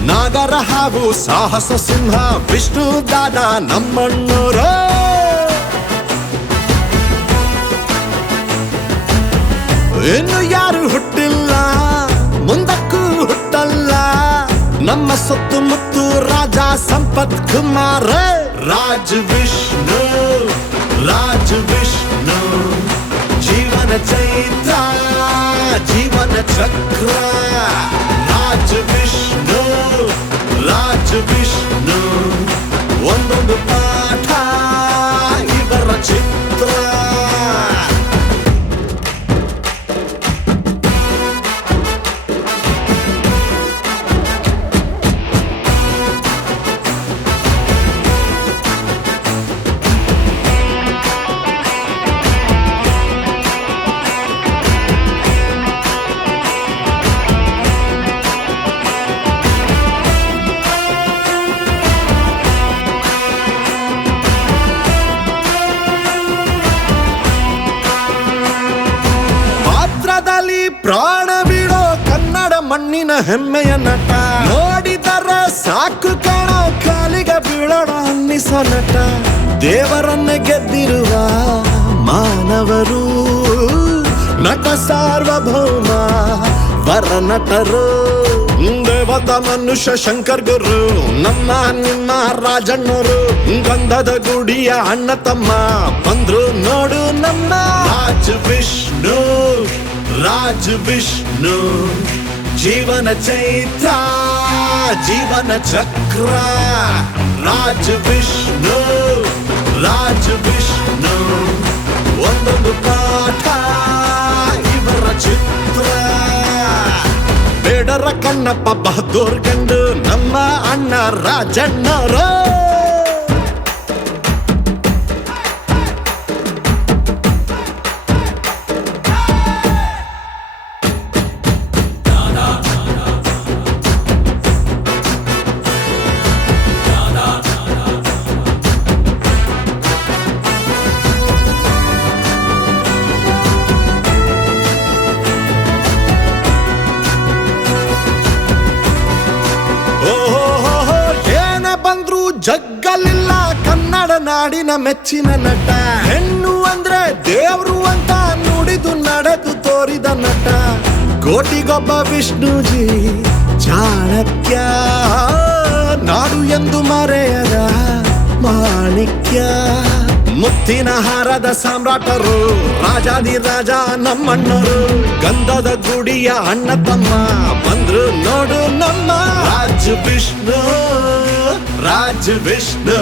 ನಾಗರ ಹಾಗೂ ಸಾಹಸ ಸಿಂಹ ವಿಷ್ಣು ದಾದ ನಮ್ಮಣ್ಣರ ಇನ್ನು ಯಾರು ಹುಟ್ಟಿಲ್ಲ ಮುಂದಕ್ಕೂ ಹುಟ್ಟಲ್ಲ ನಮ್ಮ ಸುತ್ತಮುತ್ತು ರಾಜ ಸಂಪತ್ ಕುಮಾರ ರಾಜ್ ವಿಷ್ಣು ಜೀವನ ಚೈತ್ರ ಜೀವನ ಚಕ್ರ ರಾಜ್ ವಿಷ್ಣು ಒಂದೊಂದು ಪಾಠ ಇವರ ಚಿತ್ರ ಪ್ರಾಣ ಬಿಡೋ ಕನ್ನಡ ಮಣ್ಣಿನ ಹೆಮ್ಮೆಯ ನಟ ನೋಡಿದರೆ ಸಾಕು ಕಾಣೋ ಕಾಲಿಗೆ ಬೀಳೋಣ ಅನ್ನಿಸೋ ನಟ ದೇವರನ್ನೇ ಗೆದ್ದಿರುವ ಮಾನವರು ನಟ ಸಾರ್ವಭೌಮ ವರ ನಟರು ದೇವತ ಮನುಷ್ಯ ಶಂಕರ್ ಗುರು ನಮ್ಮ ನಿಮ್ಮ ರಾಜಣ್ಣರು ಗಂಧದ ಗುಡಿಯ ಅಣ್ಣ ತಮ್ಮ ಬಂದ್ರು ನೋಡು ನಮ್ಮ ರಾಜ್ ವಿಷ್ಣು ಜೀವನ ಚೈತ್ರ ಜೀವನ ಚಕ್ರ ರಾಜ್ ವಿಷ್ಣು ಒಂದೊಂದು ಪಾಠ ಇವರ ಚಿತ್ರ ಬೇಡರ ಕಣ್ಣಪ್ಪ ಬಹದ್ದೂರ್ ಗಂಡು ನಮ್ಮ ಅಣ್ಣ ರಾಜಣ್ಣರು ಜಗ್ಗಲಿಲ್ಲ ಕನ್ನಡ ನಾಡಿನ ಮೆಚ್ಚಿನ ನಟ ಹೆಣ್ಣು ಅಂದ್ರೆ ದೇವ್ರು ಅಂತ ನುಡಿದು ನಡೆದು ತೋರಿದ ನಟ ಕೋಟಿಗೊಬ್ಬ ವಿಷ್ಣುಜಿ ಚಾಣಕ್ಯ ನಾಡು ಎಂದು ಮರೆಯದ ಮಾಣಿಕ್ಯ ಮುತ್ತಿನ ಹಾರದ ಸಾಮ್ರಾಟರು ರಾಜಾದಿ ರಾಜ ನಮ್ಮಣ್ಣರು ಗಂಧದ ಗುಡಿಯ ಅಣ್ಣ ತಮ್ಮ ಬಂದ್ರು ನೋಡು ನಮ್ಮ ರಾಜ್ ವಿಷ್ಣು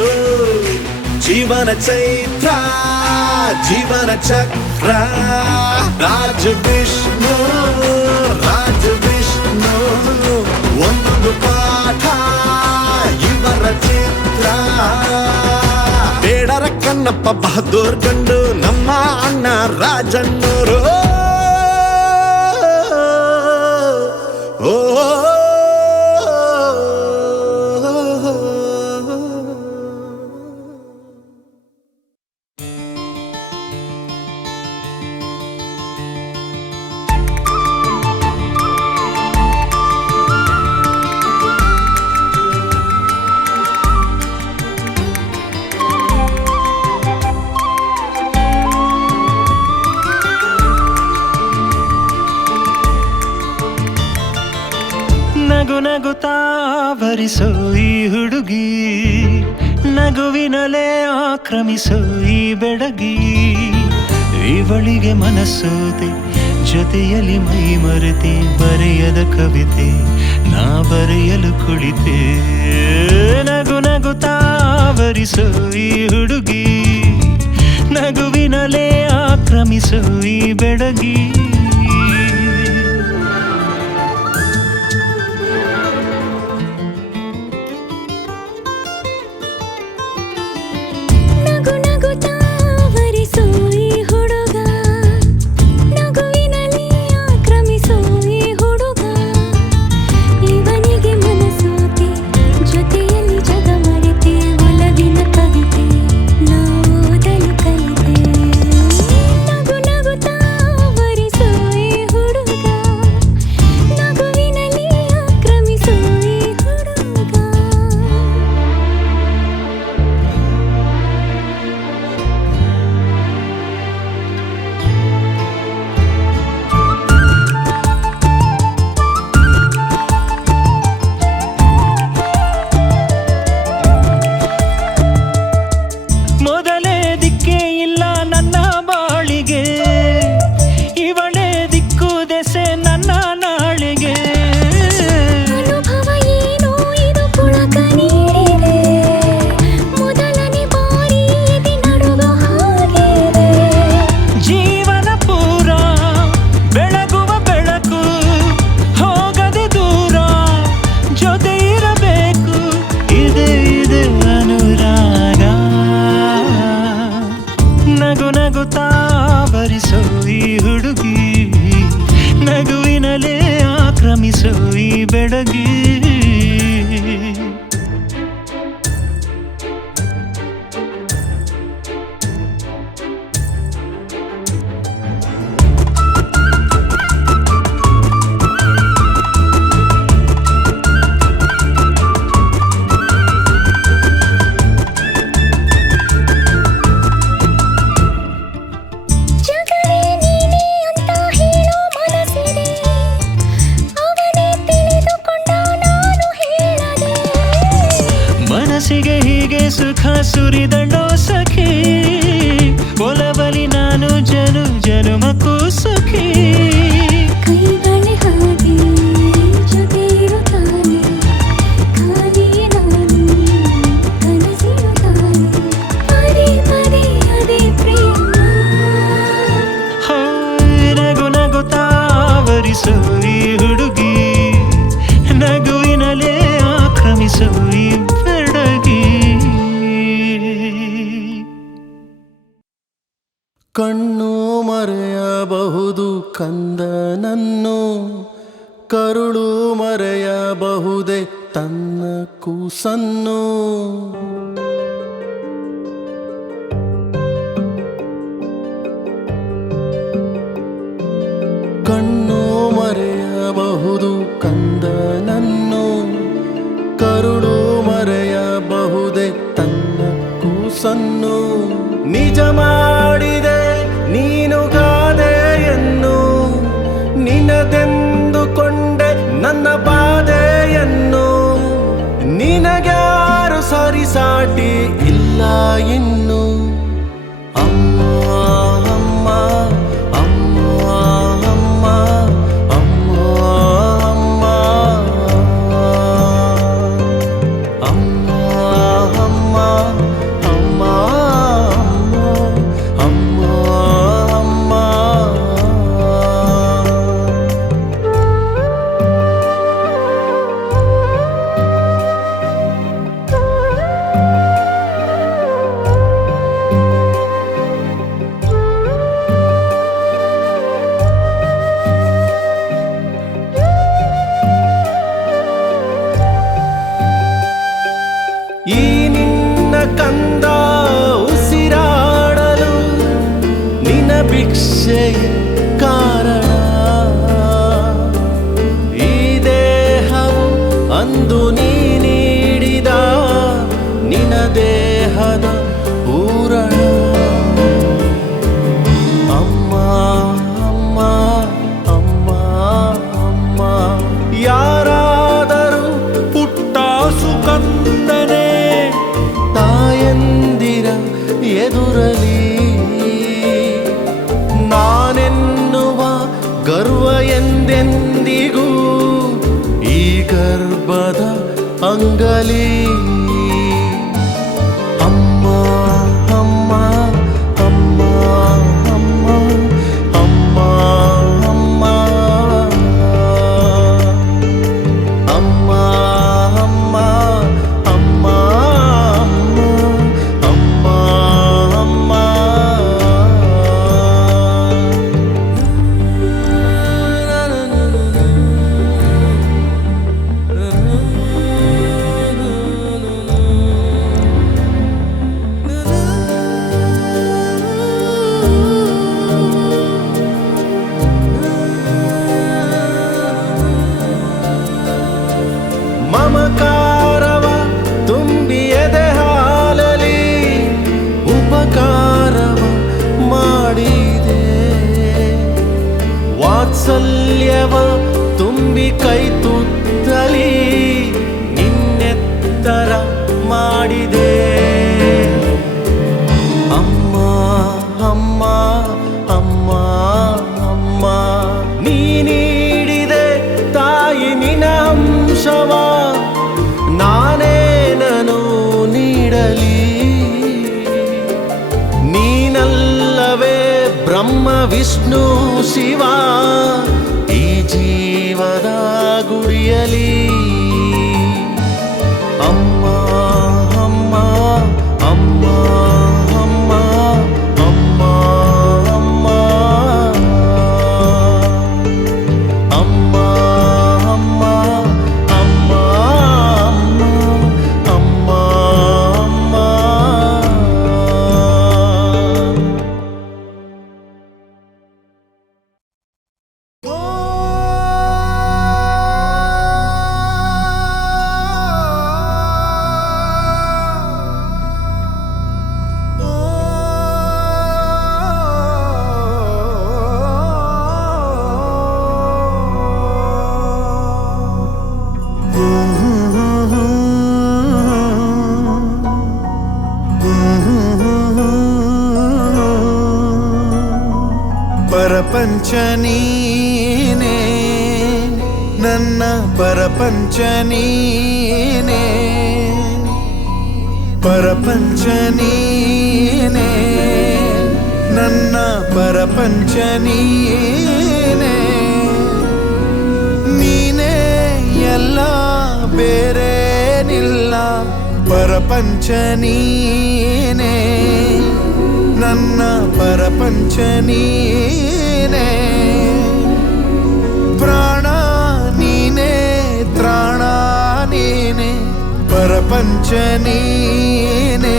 ಜೀವನ ಚೈತ್ರ ಜೀವನ ಚಕ್ರ ರಾಜ್ ವಿಷ್ಣು ಒಂದೊಂದು ಪಾಠ ಇವರ ಚಿತ್ರ ಬೇಡರ ಕಣ್ಣಪ್ಪ ಬಹದ್ದೂರ್ ಗಂಡು ನಮ್ಮ ಅಣ್ಣ ರಾಜಣ್ಣರು ನಗುತ್ತಾ ಭರಿಸೋ ಈ ಹುಡುಗಿ ನಗುವಿನಲೇ ಆಕ್ರಮಿಸೋ ಈ ಬೆಡಗಿ ಇವಳಿಗೆ ಮನಸ್ಸೋದೆ ಜೊತೆಯಲ್ಲಿ ಮೈ ಮರೆತೆ ಬರೆಯದ ಕವಿತೆ ನಾ ಬರೆಯಲು ಕುಳಿತೆ ನಗುತ್ತಾ ಭರಿಸೋ ಈ ಹುಡುಗಿ ನಗುವಿನಲೇ ಆಕ್ರಮಿಸೋ ಈ ಬೆಡಗಿ ನಗು ನಗುತ್ತಾ ವರಿಸೋ ಸುರಿದಳೋ ಸಖಿ ಒಲವಲಿ ನಾನು ಜನುಮಕ್ಕೂ ಸುಖಿ ಕೈಬಳೆ ಹಾಗೆ ಜೊತೆ ಇರುತ್ತಾನೆ ಖಾಲಿಯೇ ನಾನು ಕನಸಿರುತ್ತಾನೆ ಪದೇ ಪದೇ ಅದೇ ಪ್ರೇಮ ನಗು ನಗುತ್ತಾವರಿಸು ಈ ಹುಡುಗಿ ನಗುವಿನಲೇ ಆಕ್ರಮಿಸು ಈ ಬೆಡಗಿ ಕಣ್ಣು ಮರೆಯಬಹುದು ಕಂದನನ್ನು ಕರುಳು ಮರೆಯಬಹುದೇ ತನ್ನ ಕೂಸನ್ನು ಕಣ್ಣು ಮರೆಯಬಹುದು ಕಂದನನ್ನು ಕರುಳು ಮರೆಯಬಹುದೇ ತನ್ನ ಕೂಸನ್ನು ನಿಜ ಮಾಡಿದೆ ನೀನು ಗಾದೆಯನ್ನು ನಿನದೆಂದುಕೊಂಡೆ ನನ್ನ ಬಾಧೆಯನ್ನು ನಿನಗ್ಯಾರು ಸರಿಸಾಟಿ ಇಲ್ಲ ಇನ್ನು ಅಮ್ಮ ಅಮ್ಮ ಅಮ್ಮ ಅಮ್ಮ ಅಮ್ಮ ಅಮ್ಮ ಅಮ್ಮ ಅಮ್ಮ ಅಮ್ಮ ಅಮ್ಮ ಅಮ್ಮ ಈ ನಿನ್ನ ಕಂದ ಉಸಿರಾಡಲು ನಿನ್ನ ಭಿಕ್ಷೆಯ ಕಾರಣ ಈ ದೇಹವು ಅಂದು ನೀ ನೀಡಿದ ನಿನ್ನ ದೇಹದ ಪೂರಣ ಅಮ್ಮ ಅಮ್ಮ ಅಮ್ಮ ಅಮ್ಮ ಯಾರಾದರೂ ಪುಟ್ಟ ಸುಕಂದನೆ ತಾಯಂದಿರ ಎದುರಲಿ ನಾನೆನ್ನುವ ಗರ್ವ ಎಂದೆಂದಿಗೂ ಈ ಗರ್ಭದ ಅಂಗಲಿ ಅಮ್ಮ ಅಮ್ಮ ಅಮ್ಮ ಅಮ್ಮ ಅಮ್ಮ ಅಮ್ಮ ಅಮ್ಮ ಅಮ್ಮ ಅಮ್ಮ ಅಮ್ಮ ಅಮ್ಮ ಮಮಕಾರವ ತುಂಬಿ ಎದೆ ಹಾಲಲಿ ಉಪಕಾರವ ಮಾಡಿದೆ ವಾತ್ಸಲ್ಯವ ತುಂಬಿ ಕೈ ತುತ್ತಲಿ ನಿನ್ನೆತ್ತರ ಮಾಡಿದೆ ಅಮ್ಮ ಅಮ್ಮ ಅಮ್ಮ ಅಮ್ಮ ನೀ ನೀಡಿದೆ ತಾಯಿ ನಿನ ಅಂಶವ ನಾನೇನನು ನೀಡಲಿ ನೀನಲ್ಲವೇ ಬ್ರಹ್ಮ ವಿಷ್ಣು ಶಿವ ಈ ಜೀವದ ಗುಡಿಯಲಿ ಅಮ್ಮ ಅಮ್ಮ ಅಮ್ಮ ಅಮ್ಮ ಅಮ್ಮ ಅಮ್ಮ ಅಮ್ಮ ಅಮ್ಮ ಅಮ್ಮ ಅಮ್ಮ ಅಮ್ಮ ಅಮ್ಮ ಪ್ರಪಂಚ ನೀನೇ ನನ್ನ ಪರಪಂಚ ನೀನೇ ಪರಪಂಚ ನೀನೇ ನನ್ನ ಪರಪಂಚ ನೀನೇ ನೀನೇ ಎಲ್ಲ ಬೇರೇನಿಲ್ಲ ಪರಪಂಚ ನೀನೇ ನನ್ನ ಪರಪಂಚ ನೀನೇ ಪ್ರಾಣ ನೀನೇ ತ್ರಾಣ ನೀನೇ ಪರಪಂಚ ನೀನೇ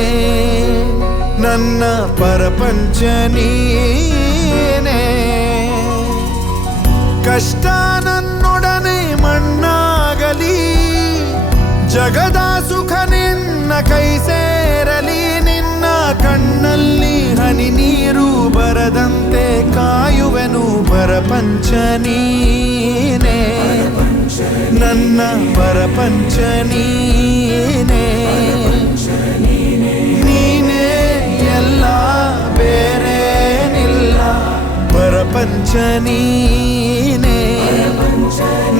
ನನ್ನ ಪರಪಂಚ ನೀನೇ ಕಷ್ಟ ನನ್ನೊಡನೆ ಮಣ್ಣಾಗಲಿ ಜಗದ ಸುಖ ನಿನ್ನ ಕೈ ಸೇರಲಿ ನಿನ್ನ ಕಣ್ಣಲ್ಲಿ ಹನಿ ನೀರು ಬರದಂತೆ ಕಾಯುವೆನು ಪರಪಂಚ ನೀನೇ ನನ್ನ ಪರಪಂಚ ನೀನೇ ನೀನೇ ಎಲ್ಲ ಬೇರೇನಿಲ್ಲ ಪರಪಂಚ ನೀನೇ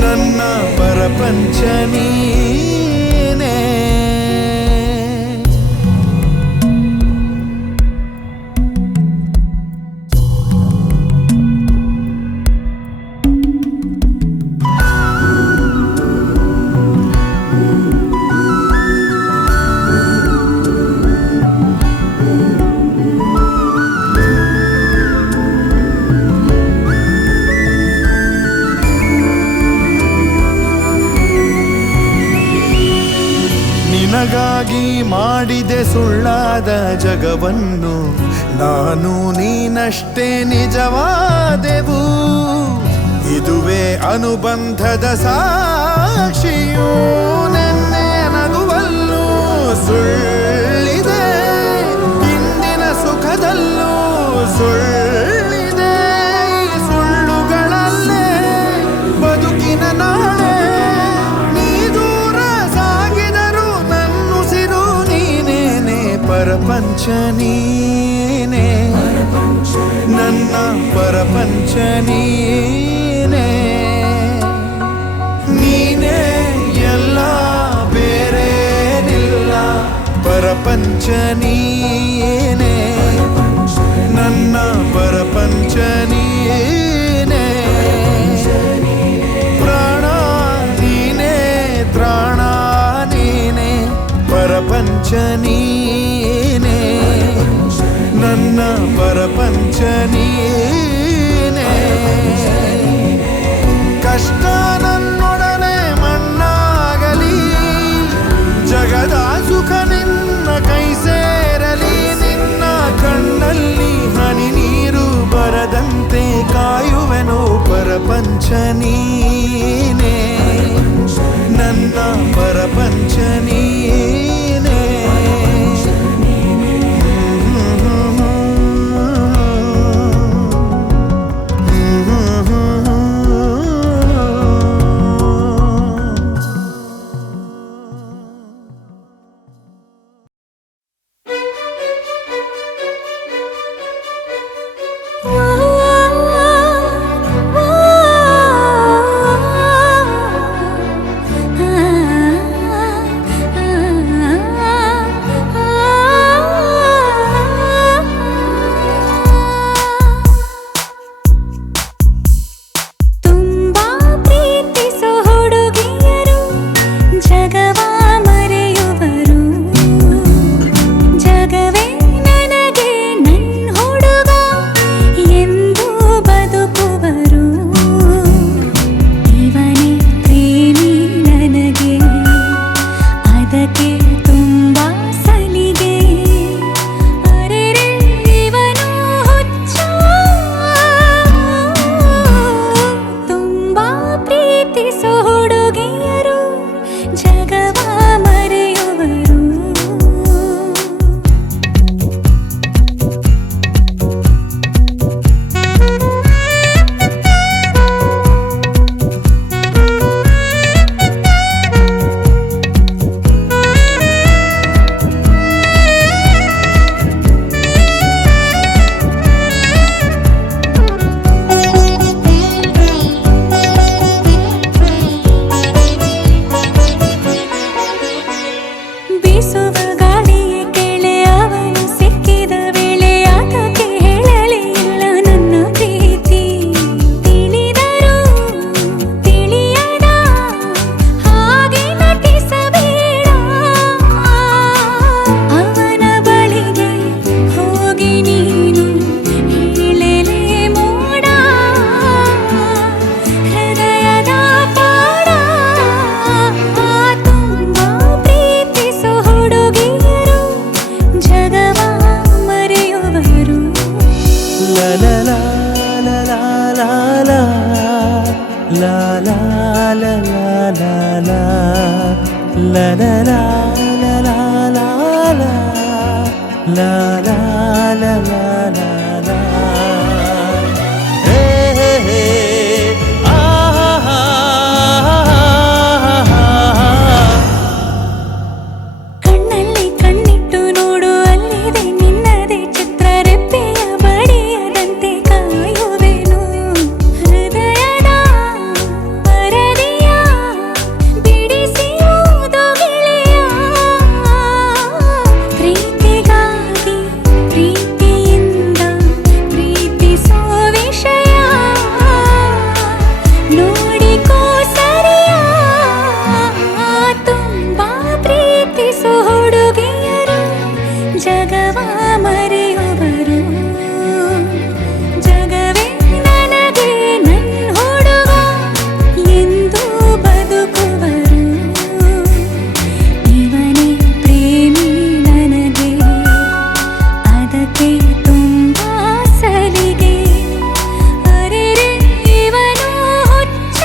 ನನ್ನ ಪರಪಂಚ ನೀನೇ ನಿನಗಾಗಿ ಮಾಡಿದೆ ಸುಳ್ಳಾದ ಜಗವನ್ನು ನಾನು ನೀನಷ್ಟೇ ನಿಜವಾದೆವು ಇದುವೇ ಅನುಬಂಧದ ಸಾಕ್ಷಿಯೂ ನೆನ್ನೆ ನಗುವಲ್ಲೂ ಸುಳ್ಳಿದೆ ಇಂದಿನ ಸುಖದಲ್ಲೂ ಸುಳ್ಳಿದೆ ಈ ಸುಳ್ಳುಗಳಲ್ಲೇ ಬದುಕಿನ ನಾಳೆ ನೀ ದೂರ ಸಾಗಿದರು ನನ್ನುಸಿರು ನೀನೇನೆ ಪರಪಂಚ ನೀನೇ ನನ್ನ ಪರಪಂಚ ನೀನೇ ನೀನೇ ಎಲ್ಲ ಬೇರೇನಿಲ್ಲ ಪರಪಂಚ ನೀನೇ ನನ್ನ ಪರಪಂಚ ನೀನೇ ಪ್ರಾಣ ನೀನೇ ತ್ರಾಣ ನೀನೇ ಪರಪಂಚ ನೀನೇ ನನ್ನ ಪರಪಂಚ ನೀನೇ ಕಷ್ಟ ನನ್ನೊಡನೆ ಮಣ್ಣಾಗಲಿ ಜಗದ ಸುಖ ನಿನ್ನ ಕೈ ಸೇರಲಿ ನಿನ್ನ ಕಣ್ಣಲ್ಲಿ ಹನಿ ನೀರು ಬರದಂತೆ ಕಾಯುವೆನು ಪರಪಂಚ ನೀನೇ ನನ್ನ ಪರಪಂಚ ನೀನೇ ಕಣ್ಣಲ್ಲಿ ಕಣ್ಣಿಟ್ಟು ನೋಡು ಅಲ್ಲಿದೆ ನಿನ್ನದೇ ಚಿತ್ರ ರೆಪ್ಪೆಯ ಬಡಿಯದಂತೆ ಕಾಯುವೆನು ಹೃದಯದ ಪರದೆಯ ಬಿಡಿಸಿ ಓದು ಗೆಳೆಯ ಪ್ರೀತಿಗಾಗಿ ಪ್ರೀತಿಯಿಂದ ಪ್ರೀತಿಸೋ ವಿಷಯ ನೋಡಿಕೋ ಸರಿಯ ತುಂಬಾ ಪ್ರೀತಿಸೋ ಹುಡುಗಿಯರು ಜಗವ ಮರೆಯುವರು ಜಗವೇ ನನಗೆ ನನ್ನ ಹುಡುಗ ಎಂದು ಬದುಕುವರು ಇವನೇ ಪ್ರೇಮಿ ನನಗೆ ಅದಕ್ಕೆ ತುಂಬಾ ಸಲಿಗೆ ಅರೆರೆ ಇವನು ಹುಚ್ಚ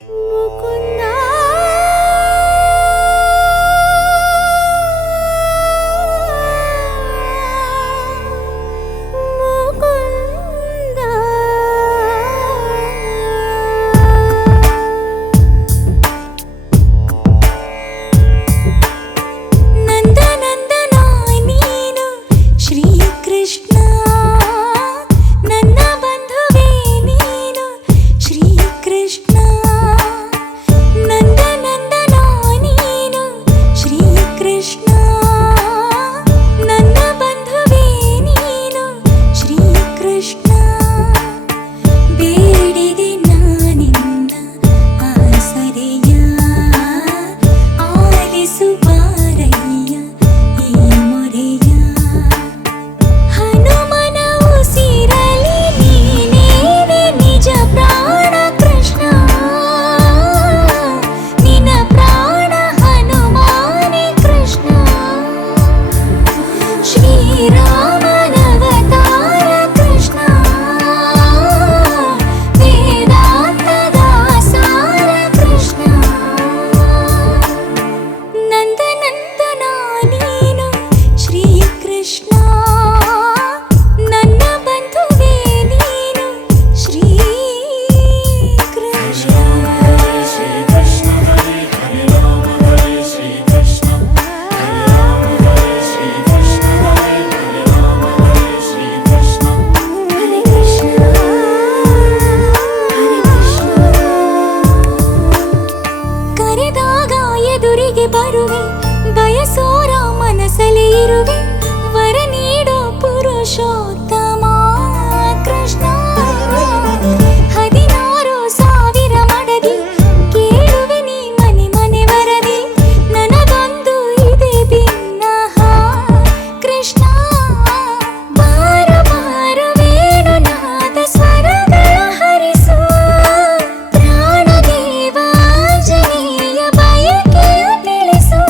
ಮುಕುಂದ ಮುಕುಂದ ನಂದ ನಂದನ ನೀನು ಶ್ರೀಕೃಷ್ಣ ನನ್ನ ಬಂಧುವೇ ನೀನು ಶ್ರೀಕೃಷ್ಣ ನಂದ ನಂದನ ನೀನು ಶ್ರೀಕೃಷ್ಣ ನನ್ನ ಬಂಧುವೇ ನೀನು ಶ್ರೀಕೃಷ್ಣ ಬೇಡಿದೆ ನಾನಿನ್ನ ಆಸರೆಯ ಆಲಿಸು ಬಾರಯ್ಯ ಈ ಮೊರೆಯ ಹನುಮನ ಉಸಿರಲಿ ನೀನೇನೆ ನಿಜ ಪ್ರಾಣ ಕೃಷ್ಣ ನಿನ್ನ ಪ್ರಾಣ ಹನುಮಾನೇ ಕೃಷ್ಣ ಶ್ರೀರಾಮನವತಾರ ಕೃಷ್ಣ ವೇದಾಂತದ ಸಾರ ಕೃಷ್ಣ ನಂದ ನಂದನ ನೀನು ಶ್ರೀಕೃಷ್ಣ ನನ್ನ ಬಂಧುವೇ ನೀನು ಶ್ರೀಕೃಷ್ಣ ಹರೇ ಕೃಷ್ಣ ಹರೇ ಕೃಷ್ಣ ಕರೆದಾಗ ಎದುರಿಗೆ ಬರುವೆ ಬಯಸೋರ ಮನಸ್ಸಲ್ಲಿ ಇರುವೆ ವರ ನೀಡೋ ಪುರುಷೋತ್ತಮ ಕೃಷ್ಣ 16,000 ಮಡದಿ ಕೇಳುವೆ ನೀ ಮನೆ ಮನೆ ವರದಿ ನನಗೊಂದು ಇದೆ ಭಿನ್ನಹ ಕೃಷ್ಣ ಬಾರು ಬಾರು ವೇಣುನಾದ ಸ್ವರಗಳ ಹರಿಸು ಪ್ರಾಣದೇವ ಆಂಜನೇಯ ಬಯಕೆಯ ತಿಳಿಸು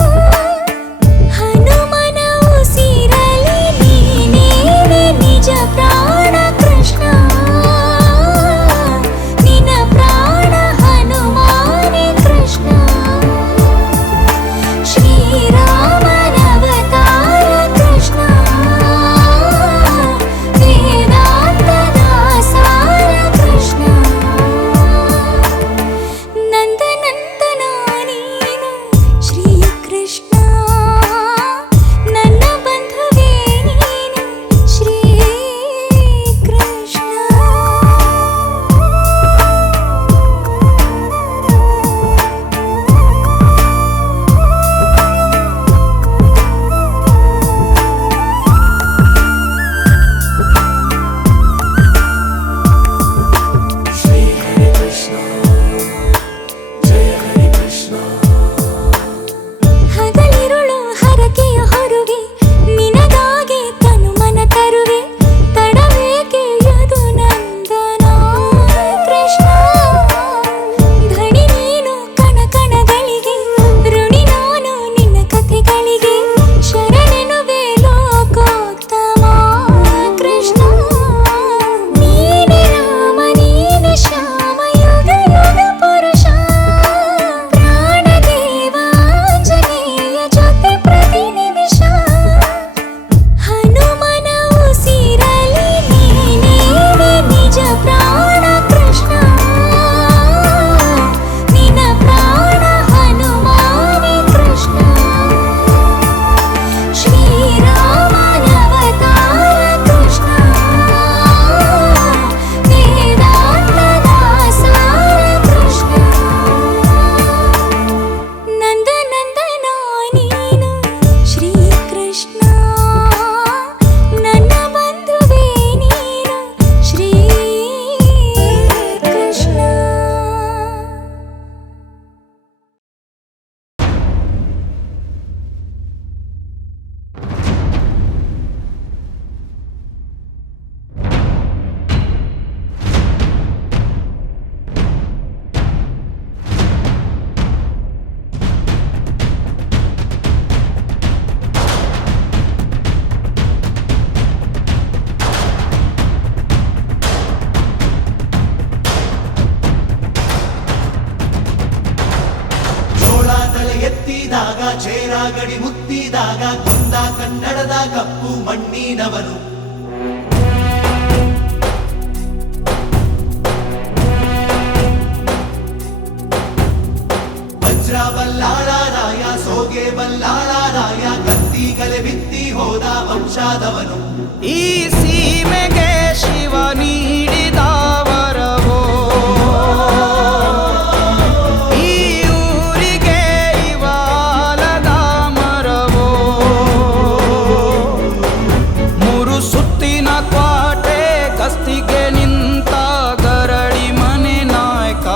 ಕಂಡಾಗ ಕೊಂದ ಕನ್ನಡದ ಕಪ್ಪು ಮಣ್ಣಿನವನು. ವಜ್ರ ಬಲ್ಲಾಳರಾಯ ಸೋಗೆ ಬಲ್ಲಾಳರಾಯ ಕತ್ತಿಗಲೆ ಬಿತ್ತಿ ಹೋದ ವಂಶಾದವನು. ಈ ಸೀಮೆಗೆ ಶಿವ ನೀಡಿದವರವೋ, ಈ ಊರಿಗೆ ಇವಾಲದ ಮರವೋ, ಮೂರು ಸುತ್ತಿನ ಕ್ವಾಟೆ ಗಸ್ತಿಗೆ ನಿಂತ ಗರಡಿ ಮನೆ ನಾಯಕ.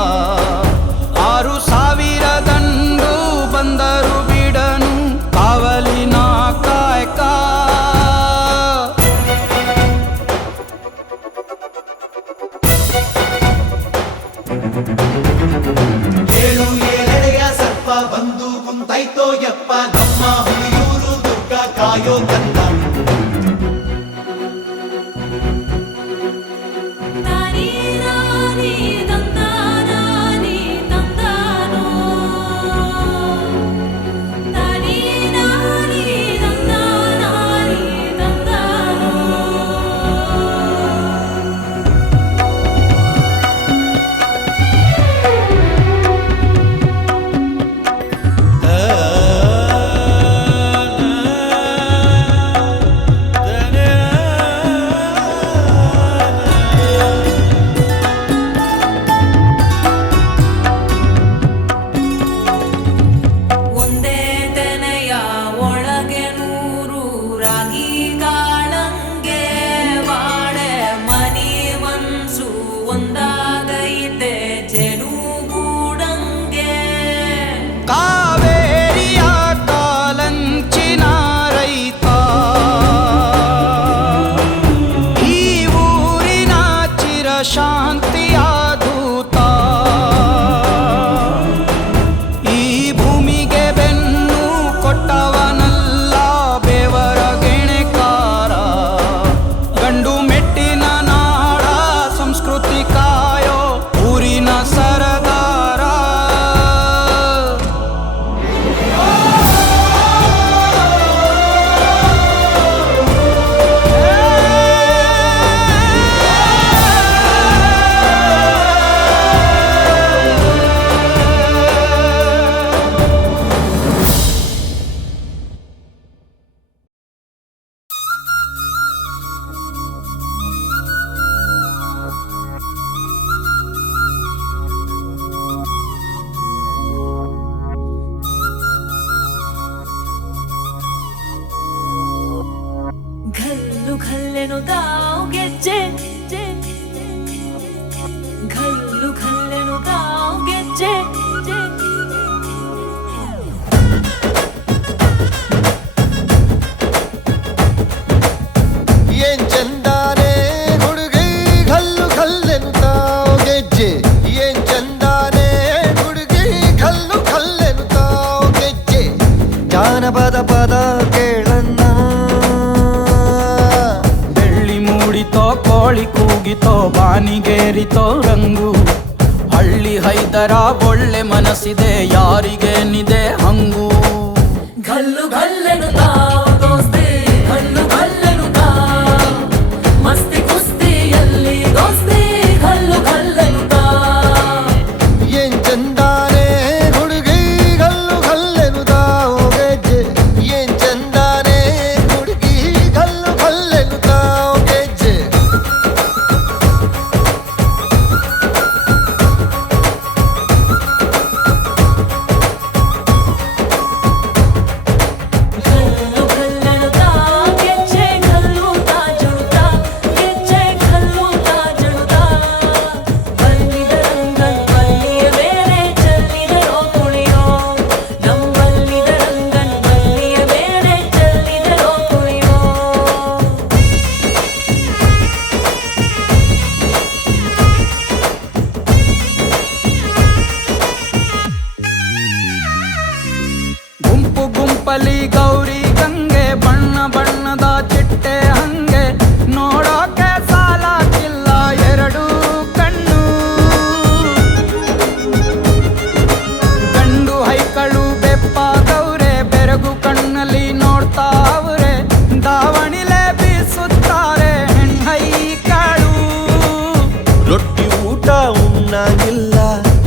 6,000 ದಂಡು ಬಂದರು ಬಿಡನು ಕಾವಲಿನ ಕಾಯಕ. ಏಳು ಏಳೆಡೆಯ ಸರ್ಪ ಬಂದು ಕುಂತೈತೋ ಯಪ್ಪ, ನಮ್ಮ ಹುಲಿಯೂರು ದುರ್ಗ ಕಾಯೋ ಕಂದ. ತಾನಿ ರಾನಿ ತಂದಾನಿ ತಂದಾನೋ, ತಾನಿ ರಾನಿ ತಂದಾನಿ ತಂದಾನೋ. ಒಂದೇ ತೆನೆಯ ಒಳಗೆ 100 ರಾಗಿ ಕಾಳಂಗೆ, ಬಾಳೆ ಮನಿ ಮನ್ಸು ಒಂದಾಗೈತೆ ಜೇನುಗೂಡಂಗೆ. ಕಾವೇರಿಯ ಕಾಲಂಚಿನ ರೈತ, ಈ ಊರಿನ ಚಿರಶಾಂತಿಯ ದೂತ. ಈ ಭೂಮಿಗೆ ಬೆನ್ನು ಕೊಟ್ಟವನಲ್ಲ ಬೇವರ ಗೆಣೆಕಾರ. ಗಂಡು ಮೆಟ್ಟಿನ ನಾಡ ಸಂಸ್ಕೃತಿ ಕಾಯೋ ಊರಿನ ಸರದಾರ. ಘಲ್ಲು ಘಲ್ಲೆನು ತಾವು ಗೆಜ್ಜೆ, ಘಲ್ಲು ಘಲ್ಲೆನು ತಾವು ಗೆಜ್ಜೆ. ಏನ್ ಚಂದಾನೆ ಹುಡುಗಿ ಘಲ್ಲು ಘಲ್ಲೆನುತ್ತಾವ್ ಗೆಜ್ಜೆ. ಏನ್ ಚಂದಾನೆ ಹುಡುಗಿ ಘಲ್ಲು ಘಲ್ಲೆನುತ್ತಾವ್ ಗೆಜ್ಜೆ. ಜಾನಪದ ಪದ ಕೇಳನ್ನ, ಬೆಳ್ಳಿ ಮೂಡಿತೋ ಕೋಳಿ ಕೂಗಿತೋ ಬಾನಿಗೇರಿತೋ ರಂಗು. ಹಳ್ಳಿ ಹೈದರ ಒಳ್ಳೆ ಮನಸ್ಸಿದೆ ಯಾರಿಗೇನಿದೆ ಹಂಗು. ಘಲ್ಲು ಘಲ್ಲೆನು ತಾವು ದೋಸ್ತಿ, ಘಲ್ಲು ಘಲ್ಲೆನು ತಾವು ಮಸ್ತಿ ಕುಸ್ತಿಯಲ್ಲಿ ದೋಸ್ತಿ, ಘಲ್ಲು ಘಲ್ಲೆನು ತಾವು. ಏನ್ ಚಂದಾನೆ ಹುಡುಗಿ ಘಲ್ಲು ಘಲ್ಲೆನುತ್ತಾವ್ ಗೆಜ್ಜೆ. ಏನ್ ಚಂದಾನೆ ಹುಡುಗಿ ಘಲ್ಲು ಘಲ್ಲೆನುತ್ತಾವ್ ಗೆಜ್ಜೆ.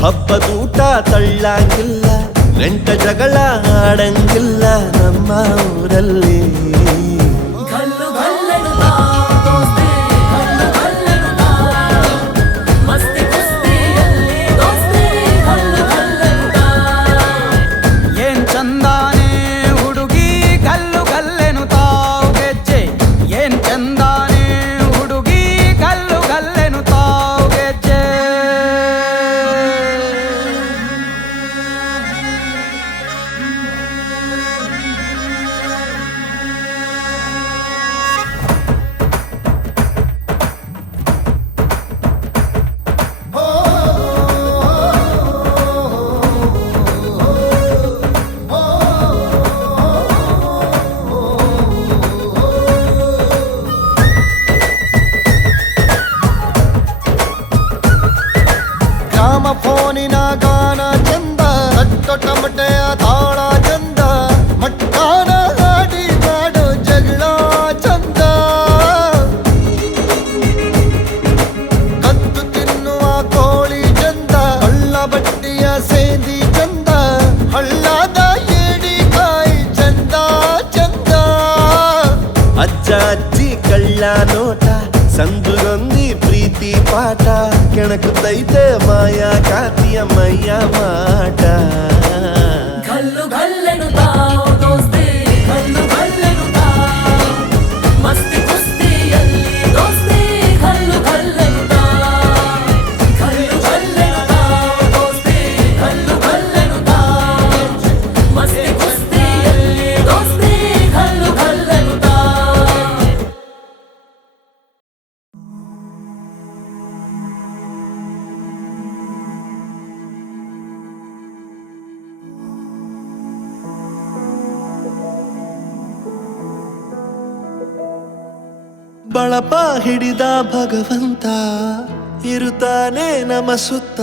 ಹಬ್ಬದೂಟ ತಳ್ಳಂಗಿಲ್ಲ, ನೆಂಟ ಜಗಳ ಆಡಂಗಿಲ್ಲ ನಮ್ಮ ಊರಲ್ಲಿ. ಗಲ್ಲು ಗಲ್ಲೆನುತ್ತಾ ದೋಸ್ತಿ, ಗಲ್ಲು ಗಲ್ಲೆನುತ್ತಾ ಮಸ್ತಿ ಕುಸ್ತಿಯಲ್ಲಿ ದೋಸ್ತಿ, ಗಲ್ಲು ಗಲ್ಲೆನುತ್ತಾ. ಏನ್ ಚಂದಾನೆ ಹುಡುಗಿ ಗಲ್ಲು ಗಲ್ಲೆನುತ್ತಾವ್ ಗೆಜ್ಜೆ, ಏನ್ ಚಂದಾನೆ ಹುಡುಗಿ ಗಲ್ಲು ಗಲ್ಲೆನುತ್ತಾವ್ ಗೆಜ್ಜೆ. ಗ್ರಾಮ ಫೋನಿನ ಗಾನ ಚಂದ, ಟೊಟಮಟೆಯ ತಾಳ ಚಂದ, ಮಟ್ಟಾನ ಹಾಡಿ ಮಾಡೋ ಜಗಳ ಚಂದ. ಕದ್ದು ತಿನ್ನುವ ಕೋಳಿ ಚಂದ, ಹಳ್ಳ ಬಟ್ಟಿಯ ಸೇದಿ ಚಂದ, ಹಳ್ಳದ ಏಡಿಕಾಯಿ ಚಂದ ಚಂದ. ಅಜ್ಜ ಅಜ್ಜಿ ಕಳ್ಳ ನೋಟ, ಸಂದುಗೊಂದಿ ಪ್ರೀತಿ ಪಾಠ, ಕೆಣಕುತ್ತೈತೆ ಮಾಯಾ ಕಾತಿಯ ಮೈಯ ಮಾಟ. ಗಲ್ಲು ಗಲ್ಲೆನುತ್ತಾ ದೋಸ್ತಿ, ಗಲ್ಲು ಗಲ್ಲೆನುತ್ತಾ ಮಸ್ತಿ ಕುಸ್ತಿಯಲ್ಲಿ ದೋಸ್ತಿ, ಗಲ್ಲು ಗಲ್ಲೆನುತ್ತಾ. ಗಲ್ಲು ಗಲ್ಲೆನುತ್ತಾ ದೋಸ್ತಿ, ಗಲ್ಲು ಗಲ್ಲೆನುತ್ತಾ ಮಸ್ತಿ ಕುಸ್ತಿಯಲ್ಲಿ ದೋಸ್ತಿ, ಗಲ್ಲು ಗಲ್ಲೆನುತ್ತಾ. ಬಳಪ ಹಿಡಿದ ಭಗವಂತ ಇರುತ್ತಾನೆ ನಮ ಸುತ್ತ,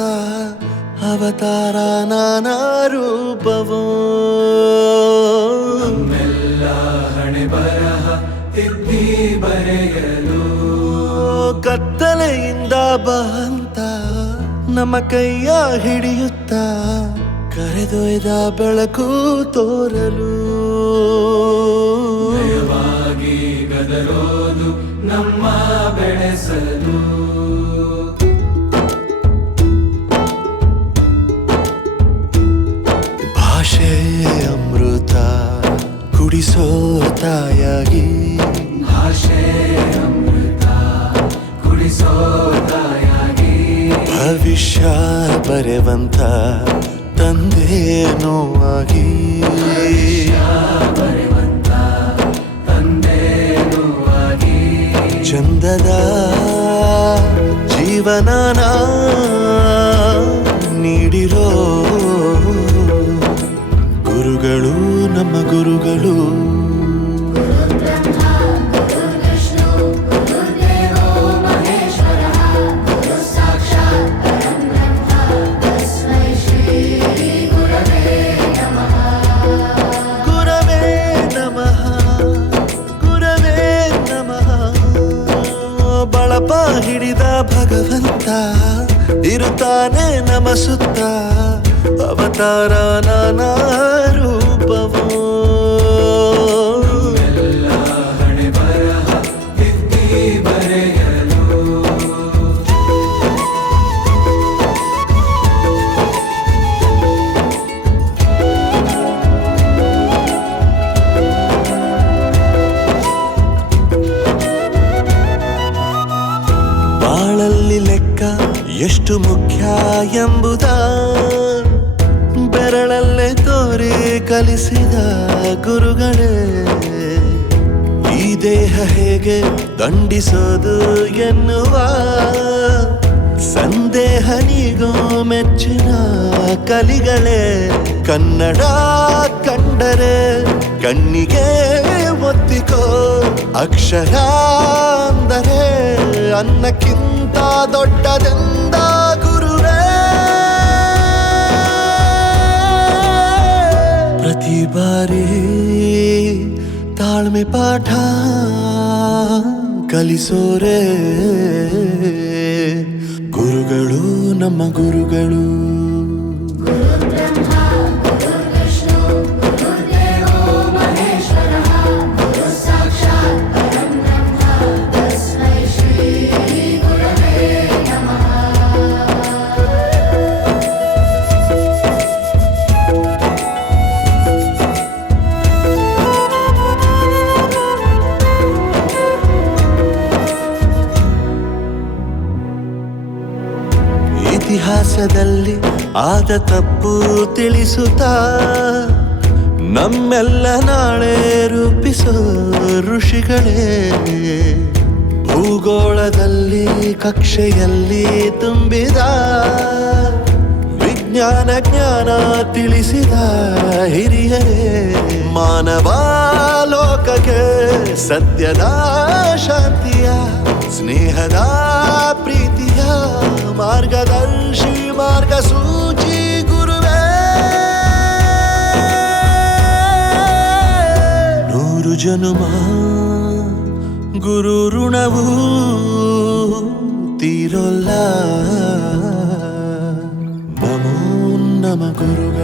ಅವತಾರ ನಾನಾ ರೂಪವೋ. ಹಣೆ ಬರಹ ತಿದ್ದಿ ಬರೆಯಲು ಕತ್ತಲೆಯಿಂದ ಬಂತ ನಮ್ಮ ಕೈಯ ಹಿಡಿಯುತ್ತ, ಕರೆದೊಯ್ದ ಬೆಳಕು ತೋರಲು. ಭಯವಾಗಿ ಗದರೋದು ನಮ್ಮ ಬೆಳೆಸಲು. ಭಾಷೆ ಅಮೃತ ಕುಡಿಸೋ ತಾಯಾಗಿ, ಭಾಷೆ ಅಮೃತ ಕುಡಿಸೋ ತಾಯಾಗಿ, ಭವಿಷ್ಯ ಬರೆವಂತ ತಂದೇನೋ ಆಗಿ. ಬರೆವಂತ ತಂದೇನೂ ಆಗಿ, ಚಂದದ ಜೀವನನ ನೀಡಿರೋ ಗುರುಗಳು ನಮ್ಮ ಗುರುಗಳು. ಗುರವೇ ನಮಃ, ಗುರವೇ ನಮಃ. ಬಳಪ ಹಿಡಿದ ಭಗವಂತ ಇರುತ್ತಾನೆ ನಮ ಸುತ್ತ, ಅವತಾರ ನಾನಾ ರೂಪವೋ. ಹಣೆ ಬರಹ ತಿದ್ದಿ ಬರೆಯಲು. ಬಾಳಲ್ಲಿ ಲೆಕ್ಕ ಎಷ್ಟು ಮುಖ್ಯ ಎಂಬುದ ಬೆರಳಲ್ಲೇ ತೋರಿ ಕಲಿಸಿದ ಗುರುಗಳೇ. ಈ ದೇಹ ಹೇಗೆ ದಂಡಿಸೋದು ಎನ್ನುವ ಸಂದೇಹ ನೀಗೋ ಮೆಚ್ಚಿನ ಕಲಿಗಳೇ. ಕನ್ನಡ ಕಂಡರೆ ಕಣ್ಣಿಗೆ ಒತ್ತಿಕೋ, ಅಕ್ಷರ ಅಂದರೆ ಅನ್ನಕ್ಕಿಂತ ದೊಡ್ಡದೆಂದ ಗುರುವೇ. ಪ್ರತಿ ಬಾರಿ ತಾಳ್ಮೆ ಪಾಠ ಕಲಿಸೋರೆ ಗುರುಗಳು ನಮ್ಮ ಗುರುಗಳು. ಇತಿಹಾಸದಲ್ಲಿ ಆದ ತಪ್ಪು ತಿಳಿಸುತ್ತಾ ನಮ್ಮೆಲ್ಲ ನಾಳೆ ರೂಪಿಸೋ ಋಷಿಗಳೇ ಭೂಗೋಳದಲ್ಲಿ ಕಕ್ಷೆಯಲ್ಲಿ ತುಂಬಿದ ವಿಜ್ಞಾನ ಜ್ಞಾನ ತಿಳಿಸಿದ ಹಿರಿಯರೇ ಮಾನವ ಲೋಕಕ್ಕೆ ಸತ್ಯದ ಶಾಂತಿಯ ಸ್ನೇಹದ ಪ್ರೀತಿಯ ಮಾರ್ಗದರ್ಶಿ ಮಾರ್ಗಸೂಚಿ ಗುರುವೇ 100 ಜನುಮ ಗುರು ಋಣವು ತೀರೋಲ್ಲ ನಮೋ ನಮ ಗುರುಗಳೇ